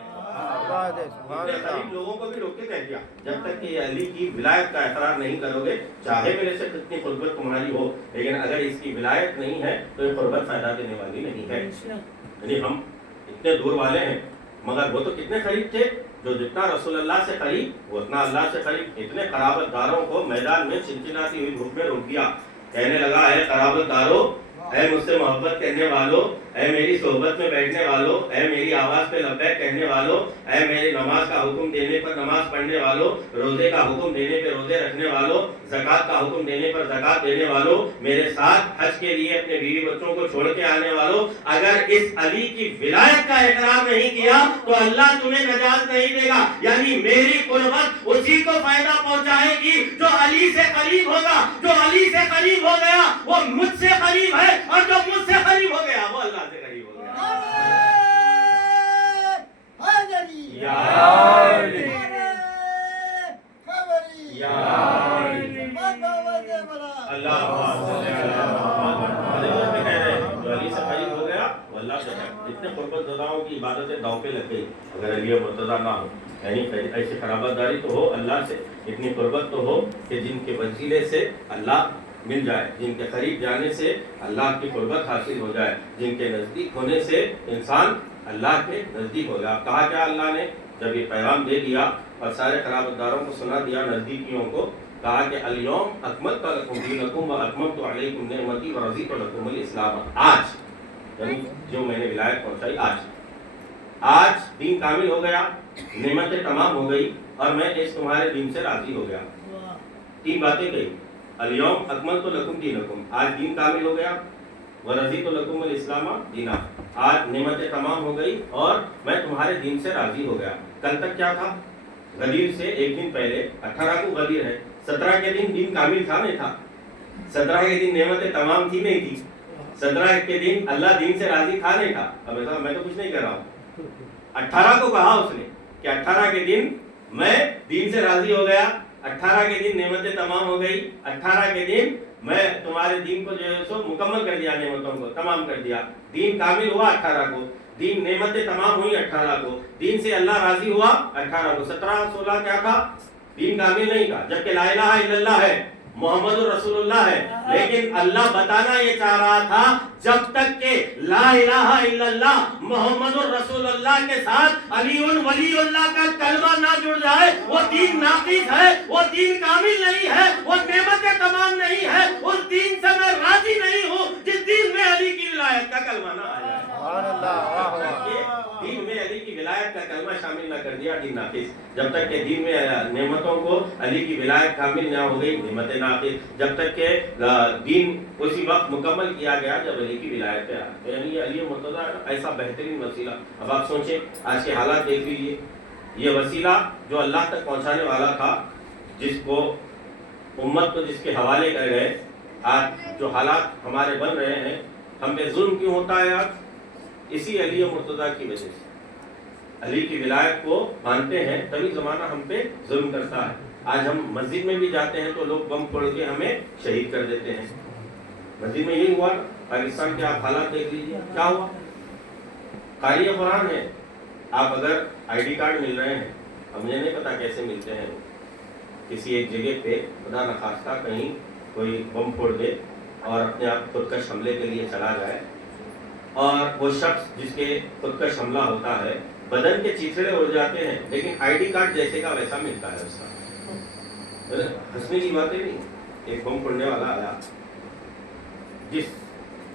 قریب لوگوں کو بھی روک کے کہہ دیا، جب تک کہ علی کی ولایت کا اقرار نہیں کرو گے، چاہے میرے سے کتنی قربت تمہاری ہو، لیکن اگر اس کی ولایت نہیں ہے تو یہ قربت فائدہ دینے والی نہیں ہے۔ یعنی ہم اتنے دور والے ہیں مگر وہ تو کتنے قریب تھے، جو جتنا رسول اللہ سے قریب وہ اتنا اللہ سے قریب۔ اتنے قرابت داروں کو میدان میں چنچناتی ہوئی دھوپ میں روک دیا، کہنے لگا اے قرابت دارو، اے مجھ سے محبت کرنے والوں، اے میری صحبت میں بیٹھنے والوں، اے میری آواز پہ لبیک کہنے والوں، اے میری نماز کا حکم دینے پر نماز پڑھنے والوں، روزے کا حکم دینے پہ روزے رکھنے والوں، زکات کا حکم دینے پر زکات دینے والوں، میرے ساتھ حج کے لیے اپنے بیوی بچوں کو چھوڑ کے آنے والوں، اگر اس علی کی ولایت کا اقرار نہیں کیا تو اللہ تمہیں نجات نہیں دے گا۔ یعنی میری قربت اسی کو فائدہ پہنچائے گی جو علی سے قریب ہوگا، جو علی سے قریب ہو گیا وہ مجھ سے قریب ہے، اور جو مجھ سے قریب ہو گیا وہ اللہ سے قریب ہو گیا۔ اللہ جو علی سے قریب ہو گیا وہ اللہ سے قریب۔ جتنے قربت زداؤں کی عبادتیں داؤ پہ لگ گئی اگر علی مرتضیٰ نہ ہو، یعنی ایسی قرابت داری تو ہو اللہ سے، اتنی قربت تو ہو کہ جن کے وسیلے سے اللہ مل جائے، جن کے قریب جانے سے اللہ کی قربت حاصل ہو جائے، جن کے نزدیک ہونے سے انسان اللہ کے نزدیک ہو جائے۔ کہا کیا اللہ نے جب یہ پیغام دے دیا اور سارے قرابت داروں کو سنا دیا، نزدیکیوں کو، کہا کہ الیوم اکملت لکم دینکم واتممت علیکم نعمتی ورضیت لکم الاسلام، آج یعنی جو میں نے ولایت پہنچائی آج دین کامل ہو گیا، نعمتیں تمام ہو گئی اور میں اس تمہارے دین سے راضی ہو گیا۔ 3 باتیں کہی، الیوم اکملت لکم دینکم، آج دین کامل ہو گیا، ورضیت لکم الاسلام دینا، آج نعمتیں تمام ہو گئی اور میں تمہارے دین سے راضی ہو گیا۔ کل تک کیا تھا؟ غدیر سے ایک دن پہلے 18 کو غدیر ہے، 17 کے دن دین کامل تھا نہیں تھا؟ 17 کے دن نعمتیں تمام تھی نہیں تھی؟ 17 کے دن اللہ دین سے راضی تھا نہیں تھا؟ اب ایسا میں تو کچھ نہیں کر رہا ہوں، 18 کو کہا اس نے کہ 18 کے دن میں دین سے راضی ہو گیا، 18 کے دن نعمتیں تمام ہو گئی، 18 کے دن میں تمہارے دین کو جو ہے سو مکمل کر دیا، نعمتوں کو تمام کر دیا، دین کامل ہوا 18 کو، دین نعمتیں تمام ہوئی 18 کو، دین سے اللہ راضی ہوا 18 کو۔ 17 16 کیا تھا؟ دین کامل نہیں تھا، جبکہ لا الہ الا اللہ ہے، محمد رسول اللہ ہے، لیکن اللہ بتانا یہ چاہ رہا تھا جب تک کہ لا الہ الا اللہ محمد رسول اللہ کے ساتھ علی ولی اللہ کا کلمہ نہ جڑ جائے وہ دین ناقص ہے، وہ دین کامل نہیں ہے، وہ نعمتیں تمام نہیں ہے، اس دین سے میں راضی نہیں ہوں جس دین میں علی کی ولایت کا کلمہ نہ آ جائے۔ سبحان اللہ، واہ واہ۔ دین میں علی کی ولایت کا کلمہ شامل نہ کر دیا، دین ناقص۔ جب تک کہ دین میں نعمتوں کو علی کی ولایت کامل نہ ہو گئی، نعمتیں ناقص۔ جب تک کہ دین اسی وقت مکمل کیا گیا جب علی کی ولایت پہ آیا، یعنی یہ علی مرتضیٰ ایسا بہترین وسیلہ۔ اب آپ سوچیں آج کے حالات دیکھ لیجیے، یہ وسیلہ جو اللہ تک پہنچانے والا تھا، جس کو امت کو جس کے حوالے کر گئے، آج جو حالات ہمارے بن رہے ہیں، ہم پہ ظلم کیوں ہوتا ہے؟ آج اسی علی مرتضیٰ کی وجہ سے، علی کی ولایت کو مانتے ہیں تبھی زمانہ ہم پہ ظلم کرتا ہے۔ آج ہم مسجد میں بھی جاتے ہیں تو لوگ بم پھوڑ کے ہمیں شہید کر دیتے ہیں۔ مسجد میں یہی ہوا، پاکستان کے آپ حالات دیکھ لیجیے کیا ہوا۔ قاری قرآن ہے، آپ اگر آئی ڈی کارڈ مل رہے ہیں، اب مجھے نہیں پتا کیسے ملتے ہیں، کسی ایک جگہ پہ خدا نخواستہ کہیں کوئی بم پھوڑ دے اور اپنے آپ خودکش حملے کے لیے چلا جائے، اور وہ شخص جس کے خودکش حملہ ہوتا ہے بدن کے چیتھڑے اڑ جاتے ہیں، لیکن آئی ڈی کارڈ جیسے کا ویسا ملتا ہے اس کا۔ ہنسنے کی باتیں نہیں، ایک بم پھوڑنے والا آیا، جس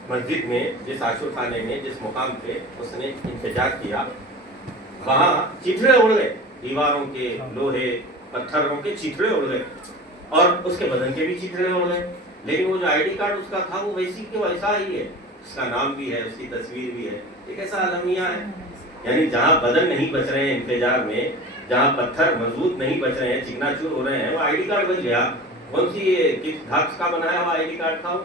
مسجد میں، جس عاشور خانے میں، جس مقام پہ اس نے انتظار کیا، وہاں چیتھڑے اڑ گئے، دیواروں کے، لوہے پتھروں کے چیتھڑے اڑ گئے، اور اس کے بدن کے بھی چیتھڑے اڑ گئے، لیکن وہ جو آئی ڈی کارڈ اس کا تھا وہ ویسی کے ویسا ہی ہے، اس کا نام بھی ہے، اس کی تصویر بھی ہے۔ ایک ایسا المیہ ہے، یعنی جہاں بدن نہیں بچ رہے ہیں انفجار میں، جہاں پتھر مضبوط نہیں بچ رہے ہیں، چکنا چور ہو رہے ہیں، وہ آئی ڈی کارڈ بچ گیا۔ کون سی کس دھات کا بنایا ہوا آئی ڈی کارڈ تھا؟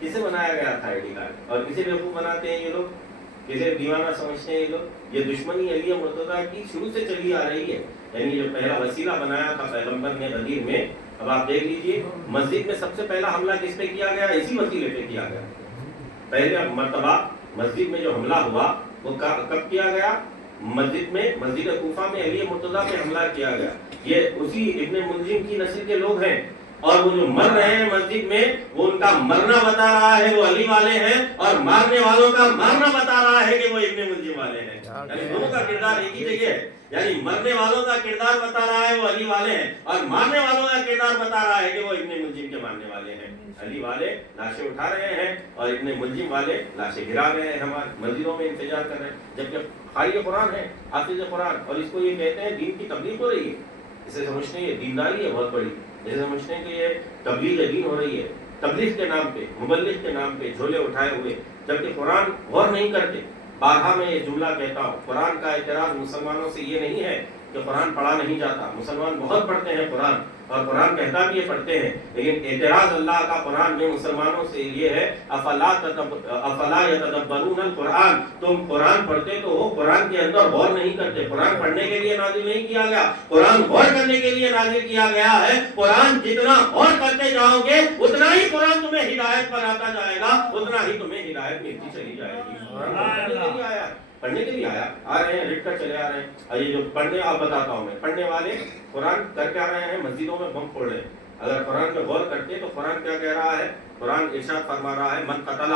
کسے بنایا گیا تھا آئی ڈی کارڈ؟ اور کسے بیوقوف بناتے ہیں یہ لوگ، کسے دیوانہ سمجھتے ہیں یہ لوگ؟ یہ دشمنی علی مرتضیٰ کی شروع سے چلی آ رہی ہے، یعنی جو پہلا وسیلہ بنایا تھا پیغمبر نے غدیر میں، اب آپ دیکھ لیجئے مسجد میں سب سے پہلا حملہ کس پہ کیا گیا؟ اسی وسیلے پہ کیا گیا۔ پہلے مرتبہ مسجد میں جو حملہ ہوا وہ کب کیا گیا؟ مسجد میں، مسجد کوفہ میں علی مرتضیٰ پہ حملہ کیا گیا۔ یہ اسی ابن ملجم کی نسل کے لوگ ہیں، اور وہ جو مر رہے ہیں مسجد میں، وہ ان کا مرنا بتا رہا ہے وہ علی والے ہیں، اور مارنے والوں کا مارنا بتا رہا ہے کہ وہ ابن ملجم والے ہیں۔ یعنی دونوں کا کردار ایک ہی جگہ ہے، یعنی مرنے والوں کا کردار بتا رہا ہے وہ علی والے ہیں، اور مارنے والوں کا کردار بتا رہا ہے کہ وہ ابن ملجم کے ماننے والے ہیں۔ علی والے لاشیں اٹھا رہے ہیں اور ابن ملجم والے لاشیں گرا رہے ہیں، ہمارے مسجدوں میں انتظار کر رہے ہیں، جبکہ قاری قرآن ہے، حافظ قرآن، اور اس کو یہ کہتے ہیں دین کی تبلیغ ہو رہی ہے۔ اسے سمجھتے ہیں یہ دینداری ہے بہت بڑی، اسے سمجھتے ہیں کہ یہ تبلیغ دین ہو رہی ہے، تبلیغ کے نام پہ، مبلغ کے نام پہ جھولے اٹھائے ہوئے، جبکہ قرآن غور نہیں کرتے۔ بارہا میں یہ جملہ کہتا ہوں، قرآن کا اعتراض مسلمانوں سے یہ نہیں ہے کہ قرآن پڑھا نہیں جاتا، مسلمان بہت پڑھتے ہیں قرآن، اور قرآن کہتا بھی یہ پڑھتے ہیں، لیکن اعتراض اللہ کا قرآن میں مسلمانوں سے یہ ہے افلا یتدبرون القرآن، تم قرآن پڑھتے تو ہو، قرآن کے اندر غور نہیں کرتے۔ قرآن پڑھنے کے لیے نازل نہیں کیا گیا، قرآن غور کرنے کے لیے نازل کیا گیا ہے۔ قرآن جتنا غور کرتے جاؤ گے اتنا ہی قرآن تمہیں ہدایت پر آتا جائے گا، اتنا ہی تمہیں ہدایت ملتی چلی جائے گی۔ پڑھنے کے لیے آیا، آ رہے ہیں لٹ کر چلے آ رہے ہیں، اور یہ جو پڑھنے، آپ بتاتا ہوں میں، پڑھنے والے قرآن کر کے آ رہے ہیں، مسجدوں میں بم پھوڑ رہے ہیں۔ اگر قرآن پہ غور کرتے تو قرآن کیا کہہ رہا ہے؟ قرآن ارشاد فرما رہا ہے من قتل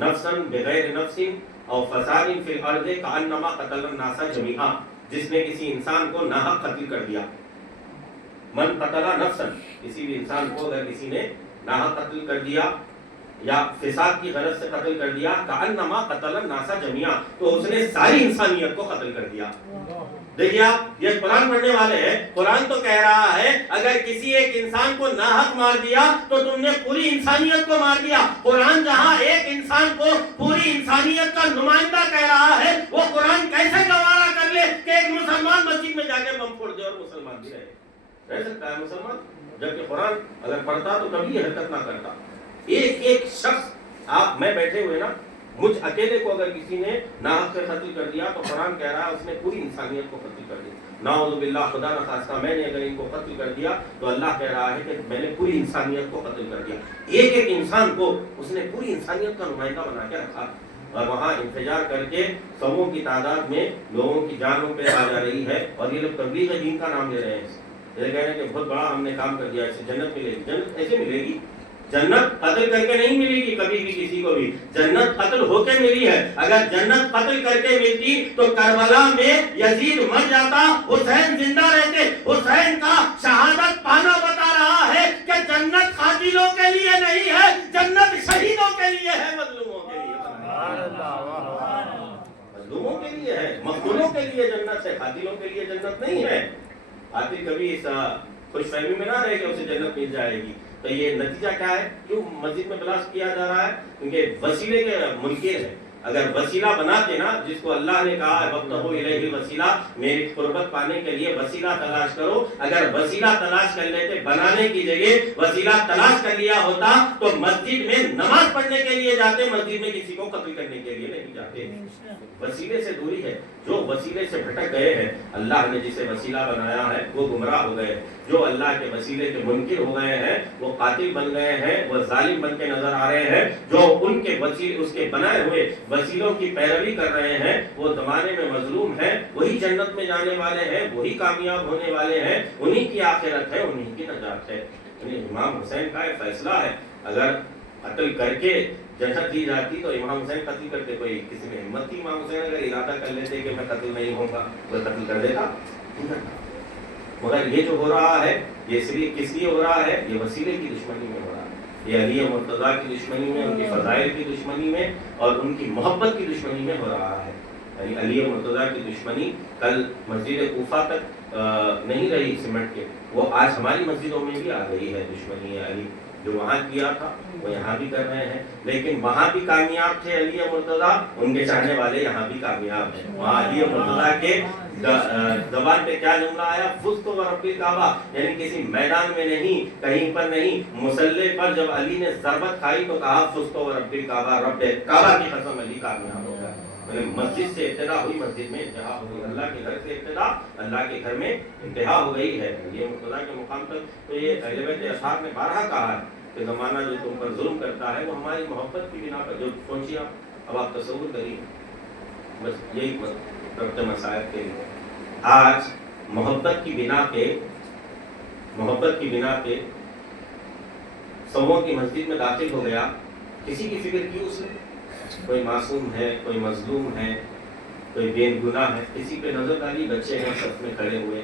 نفسا بغیر نفس او فساد فی الارض کانما قتل الناس جميعا، جس نے کسی انسان کو ناحق قتل کر دیا، من قتل نفسا، کسی بھی انسان کو اگر کسی نے ناحق قتل کر دیا یا فساد کی غرض سے قتل کر دیا، کانما قتل الناس جميعا، تو اس نے ساری انسانیت کو قتل کر دیا۔ دیکھیے آپ یہ قرآن پڑھنے والے ہیں، قرآن تو کہہ رہا ہے اگر کسی ایک انسان کو ناحق مار دیا تو تم نے پوری انسانیت کو مار دیا۔ قرآن جہاں ایک انسان کو پوری انسانیت کا نمائندہ کہہ رہا ہے، وہ قرآن کیسے گوارا کر لے کہ ایک مسلمان مسجد میں جا کے بم پھوڑ دے اور مسلمان بھی رہ سکتا ہے مسلمان؟ جبکہ قرآن اگر پڑھتا تو کبھی حرکت نہ کرتا۔ ایک ایک شخص، آپ میں بیٹھے ہوئے نا، مجھ اکیلے کو اگر کسی نے ناحق سے قتل کر دیا تو قرآن کہہ رہا ہے اس نے پوری انسانیت کو قتل کر دیا۔ نعوذ باللہ، خدا نہ خواستہ میں نے اگر ان کو قتل کر دیا تو اللہ کہہ رہا ہے کہ میں نے پوری انسانیت کو قتل کر دیا۔ ایک ایک انسان کو اس نے پوری انسانیت کا نمائندہ بنا کے رکھا اور وہاں انتظار کر کے سووں کی تعداد میں لوگوں کی جانوں پہ آ جا رہی ہے، اور یہ لوگ تبلیغ دین کا نام لے رہے ہیں، یہ کہہ رہے ہیں کہ بہت بڑا ہم نے کام کر دیا، اسے جنت ملے گی۔ جنت ایسے ملے گی؟ جنت قتل کر کے نہیں ملے گی کبھی بھی کسی کو بھی، جنت قتل ہو کے ملی ہے۔ اگر جنت قتل کر کے ملتی تو کربلا میں یزید مر جاتا، حسین زندہ رہتے۔ حسین کا شہادت پانا بتا رہا ہے کہ جنت قاتلوں کے لیے نہیں ہے، جنت شہیدوں کے لیے ہے، مظلوموں کے لیے، مظلوموں کے لیے ہے، مقتولوں کے لیے جنت ہے، قاتلوں کے لیے جنت نہیں ہے۔ قاتل کبھی اس خوش فہمی میں نہ رہے کہ اسے جنت مل جائے گی۔ تو یہ نتیجہ کیا ہے؟ کیوں مسجد میں بلاسٹ کیا جا رہا ہے؟ کیونکہ وسیلے کے منکر ہے۔ اگر وسیلہ بناتے نا، جس کو اللہ نے کہا ہے وَابْتَغُوا إِلَيْهِ الْوَسِيلَةَ، میری قربت پانے کے لیے وسیلہ تلاش کرو، اگر وسیلہ تلاش کر لیتے بنانے کی جگہ وسیلہ تلاش کر لیا ہوتا تو مسجد میں نماز پڑھنے کے لیے جاتے، مسجد میں کسی کو قتل کرنے کے لیے نہیں جاتے۔ وسیلے سے دوری ہے۔ جو وسیلے سے بھٹک گئے ہیں، اللہ نے جسے وسیلہ بنایا ہے وہ گمراہ ہو گئے۔ جو اللہ کے وسیلے کے منکر ہو گئے ہیں وہ قاتل بن گئے ہیں، وہ ظالم بن کے نظر آ رہے ہیں۔ جو ان کے وسیلے، اس کے بنائے ہوئے وسیلوں کی پیروی کر رہے ہیں، وہ زمانے میں مظلوم ہیں، وہی جنت میں جانے والے ہیں، وہی کامیاب ہونے والے ہیں، انہی کی آخرت ہے، انہی کی نجات ہے۔ امام حسین کا ایک فیصلہ ہے، اگر قتل کر کے جنت دی جاتی تو امام حسین قتل کرتے، کوئی کسی میں ہمت تھی؟ امام حسین اگر ارادہ کر لیتے کہ میں قتل نہیں ہوں گا، کوئی قتل کر دیتا؟ مگر یہ جو ہو رہا ہے یہ اس لیے کس لیے ہو رہا ہے؟ یہ وسیلے کی دشمنی میں ہو رہا ہے، یہ علی مرتضیٰ کی دشمنی میں، ان کے فضائل کی دشمنی میں اور ان کی محبت کی دشمنی میں ہو رہا ہے۔ یعنی علی مرتضیٰ کی دشمنی کل مسجد کوفہ تک نہیں رہی سمٹ کے، وہ آج ہماری مسجدوں میں بھی آ گئی ہے دشمنی علی۔ جو وہاں کیا تھا وہ یہاں بھی کر رہے ہیں، لیکن وہاں بھی کامیاب تھے علی مرتضیٰ، ان کے چاہنے والے یہاں بھی کامیاب ہیں۔ وہاں علی مرتضیٰ کے زبان پہ کیا جملہ آیا؟ فزت ورب الکعبہ، یعنی کسی میدان میں نہیں، کہیں پر نہیں، مصلی پر جب علی نے ضربت کھائی تو کہا فزت ورب الکعبہ، رب کعبہ کی قسم علی کامیاب ہو گیا۔ مسجد سے ابتدا ہوئی، مسجد میں انتہا ہو گئی، اللہ کے گھر سے ابتدا اللہ کے گھر میں انتہا ہو گئی ہے۔ یہ مرتضیٰ کے مقام تک تو یہ اہل بیت اصحاب نے بارہا کہا ہے کہ زمانہ جو تم پر ظلم کرتا ہے وہ ہماری محبت کی بنا پر، جو سوچیے اب آپ تصور کریے، بس یہی ربط مسائل کے لیے آج محبت کی بنا پہ سووں کی مسجد میں داخل ہو گیا، کسی کی فکر کی اس نے؟ کوئی معصوم ہے، کوئی مظلوم ہے، کوئی بے گناہ ہے، کسی پہ نظر ڈالی؟ بچے ہیں صف میں کھڑے ہوئے،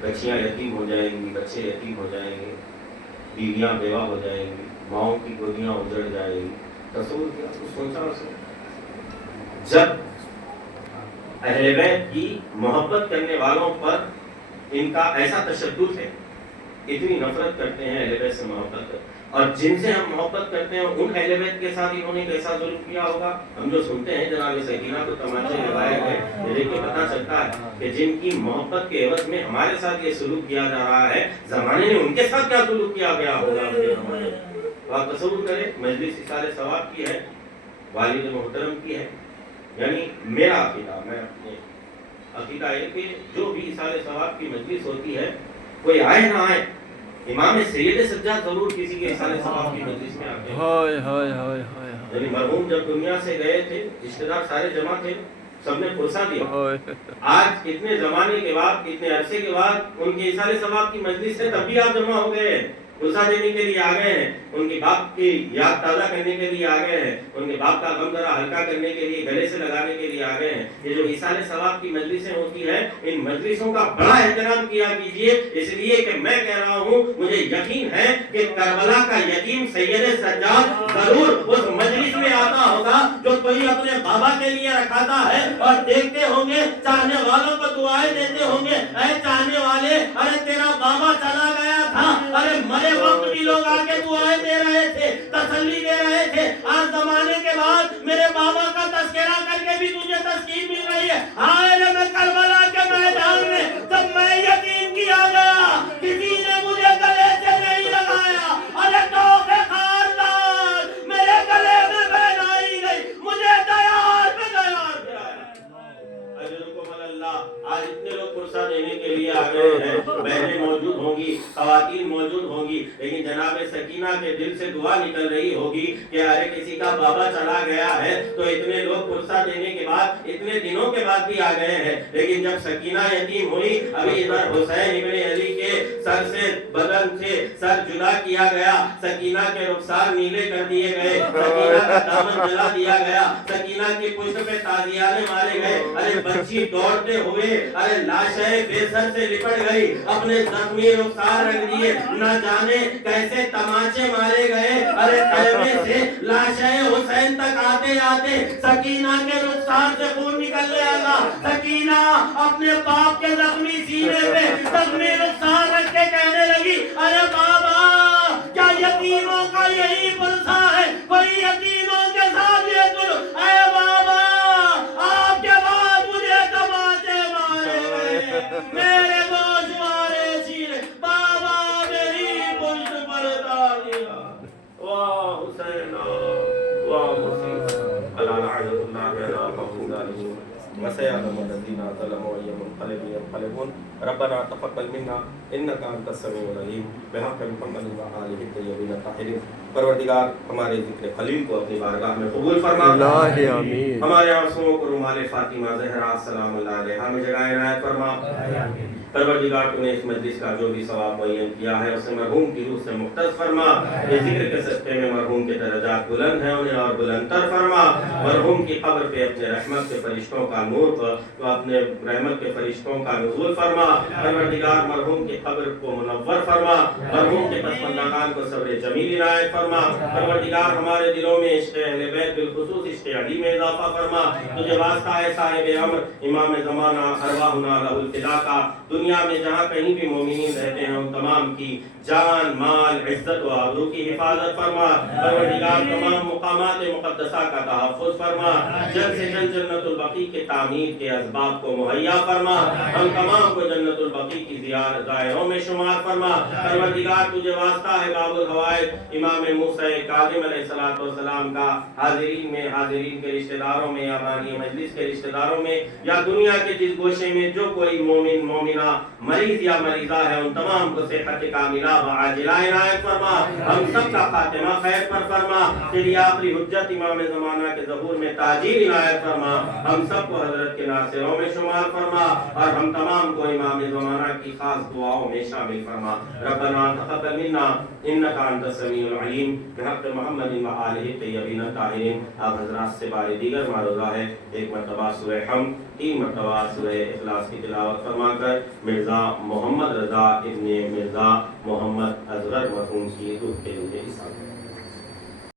بچیاں یتیم ہو جائیں گی، بچے یتیم ہو جائیں گے، بیویاں بیوہ ہو جائیں گی، ماؤں کی گودیاں اجڑ جائیں گی۔ تصور کیا؟ سوچا اس نے؟ جب اہل بیت کی محبت کرنے والوں پر ان کا ایسا تشدد ہے، اتنی نفرت کرتے ہیں اہل بیت سے محبت کرتے، اور جن سے ہم محبت کرتے ہیں ان اہل بیت کے ساتھ انہوں نے کیسا ظلم کیا ہوگا؟ ہم جو سنتے ہیں جناب سکینہ کو تماچے لگائے گئے، دیکھ کے پتہ چلتا ہے کہ جن کی محبت کے عوض میں ہمارے ساتھ یہ سلوک کیا جا رہا ہے، زمانے نے ان کے ساتھ کیا سلوک کیا گیا ہوگا؟ تو آپ تصور کریں، مجلس اصال ثواب کی ہے، والد محترم کی ہے، یعنی میرا عقیدہ، میں اپنے عقیدہ ہے کہ جو بھی اصال ثواب کی مجلس ہوتی ہے، کوئی آئے نہ آئے، امام سید سجاد ضرور کسی کے اصال ثواب کی مجلس میں آتے ہیں۔ یعنی مرحوم جب دنیا سے گئے تھے، رشتہ دار سارے جمع تھے، سب نے پرسا دیا۔ آج اتنے زمانے کے بعد، اتنے عرصے کے بعد ان کے اصال ثواب کی مجلس ہے، تب بھی آپ جمع ہو گئے ہیں، پرسا دینے کے لیے آ گئے ہیں، ان کے باپ کی یاد تازہ کرنے کے لیے آ گئے ہیں، ان کے باپ کا غم ذرا ہلکا کرنے کے لیے، گلے سے لگانے کے لیے آ گئے ہیں۔ یہ جو اصال ثواب کی مجلسیں ہوتی ہیں، ان مجلسوں کا بڑا احترام کیا کیجیے، اس لیے کہ میں کہہ رہا ہوں، مجھے یقین ہے کہ کربلا کا یتیم سید سجاد ضرور اس مجلس میں آتا ہوگا جو کوئی اپنے بابا کے لیے رکھاتا ہے اور دیکھتے ہوں گے چاہنے والوں کو دعائیں دیتے ہوں گے، اے چاہنے والے ارے تیرا بابا چلا گیا تھا، ارے مرے وقت بھی لوگ آگے دعائیں دے رہے تھے، تسلی دے رہے تھے، آج زمانے کے بعد میرے بابا کا تذکرہ کر کے بھی تجھے تسکین مل رہی ہے۔ ہائے رے میں کربلا کے میدان میں جب میں یتیم کیا گیا کسی نے مجھے گلے سے نہیں لگایا، ارے توفے خاردار میرے گلے میں پہنائی گئی، مجھے دیار پہ دیار پھرایا۔ اجرکم اللہ، آج اتنے لوگ پرسہ دینے کے لیے آ گئے ہیں، بہنیں موجود ہوں گی، خواتین موجود ہوں گی، لیکن جناب سکینہ کے دل سے دعا نکل رہی ہوگی کہ ارے کسی کا بابا چلا گیا ہے تو اتنے لوگ پرسہ دینے کے بعد اتنے دنوں کے بعد بھی آ گئے ہیں، لیکن جب سکینہ یتیم ہوئی ابھی ادھر حسین ابن علی کے سر سے بدن سے سر جدا کیا گیا، سکینہ کے رخسار نیلے کر دیے گئے، سکینہ کا دامن جلا دیا گیا، سکینہ کی پشت پہ تازیانے مارے گئے، ارے بچی دوڑتے ہوئے ارے لاشیں بے سر سے لپٹ گئی، اپنے زخمی رخسار رکھ دیے، نہ جانے کیسے تماچے مارے گئے، ارے خیمے سے لاشیں حسین تک آتے آتے سکینہ کے رخسار سے خون نکلنے لگا، سکینہ اپنے باپ کے زخمی سینے پہ زخمی رخسار رکھ کے کہنے لگی ارے بابا کیا یتیموں کا یہی پرسہ ہے، کوئی یتیموں کے ساتھ یہ کرو، اے بابا آپ کے بعد مجھے تماچے مارے گئے، میرے گوشت مارے سینے، بابا میری پشت پر تازیاں، واہ حسین واہ حسین، اللہ لعنت اللہ علی قوم الظالمین وسيعلم الذين ظلموا أي منقلب ينقلبون ربنا تقبل منا إنك أنت السميع العليم بحق محمد وآلہ الطیبین الطاہرین۔ پروردگار ہمارے ذکر خلیل کو اپنی بارگاہ میں قبول فرما، آمین۔ ہمارے آنسوؤں کو رومال فاطمہ زہرا سلام اللہ علیہا میں جگہ عنایت فرما۔ پروردگار تو نے اس مجلس کا جو بھی ثواب معین کیا ہے اسے مرحوم کی روح سے مختص فرما، یہ ذکر کے صدقے میں مرحوم کے درجات بلند ہیں انہیں اور بلندتر فرما، مرحوم کی قبر پہ اپنے رحمت کے فرشتوں کا نور تو اپنے رحمت کے فرشتوں کا نزول فرما، پروردگار مرحوم کی قبر کو منور فرما، مرحوم کے پسماندگان کو صبر جمیل عنایت فرما، پروردگار ہمارے دلوں میں عشق اہل بیت بالخصوص عشق علی میں اضافہ فرما، تجھے واسطہ ہے صاحب امر امام زمانہ ارواحنا لہ الفدا کا، دنیا میں جہاں کہیں بھی مومنین رہتے ہیں ان تمام کی جان مال عزت و آبرو کی حفاظت فرما، پروردگار تمام مقامات مقدسہ کا تحفظ فرما، جلد سے جلد جنت البقیع کے تعمیر کے اسباب کو مہیا فرما، ہم تمام کو جنت البقیع کی زائروں میں شمار فرما، پروردگار تجھے واسطہ ہے باب الحوائج امام موسیٰ کاظم علیہ السلام کا حاضرین میں حاضرین کے رشتہ داروں میں یا بانی مجلس کے رشتہ داروں میں یا دنیا کے جس گوشے میں جو کوئی مومن مومنہ مریض یا مریضہ ہے ان تمام کو صحت کاملہ و عاجلہ عنایت فرما، ہم سب کا خاتمہ خیر پر فرما، تیری آخری حجت امام زمانہ کے ظہور میں تاجیل عنایت فرما، ہم سب کو حضرت کے ناصروں میں شمار فرما اور ہم تمام کو امام زمانہ کی خاص دعاؤں میں شامل فرما۔ ربنا تقبل منا انک انت السمیع العلیم بحق محمد و آلہ الطیبین الطاہرین۔ آپ حضرات سے بار دیگر معروضہ ہے ایک مرتبہ سورہ حمد 3 مرتبہ سورہ اخلاص کی تلاوت فرما کر مرزا محمد رضا ابن مرزا محمد اصغر مرحوم کی روح کے لیے حساب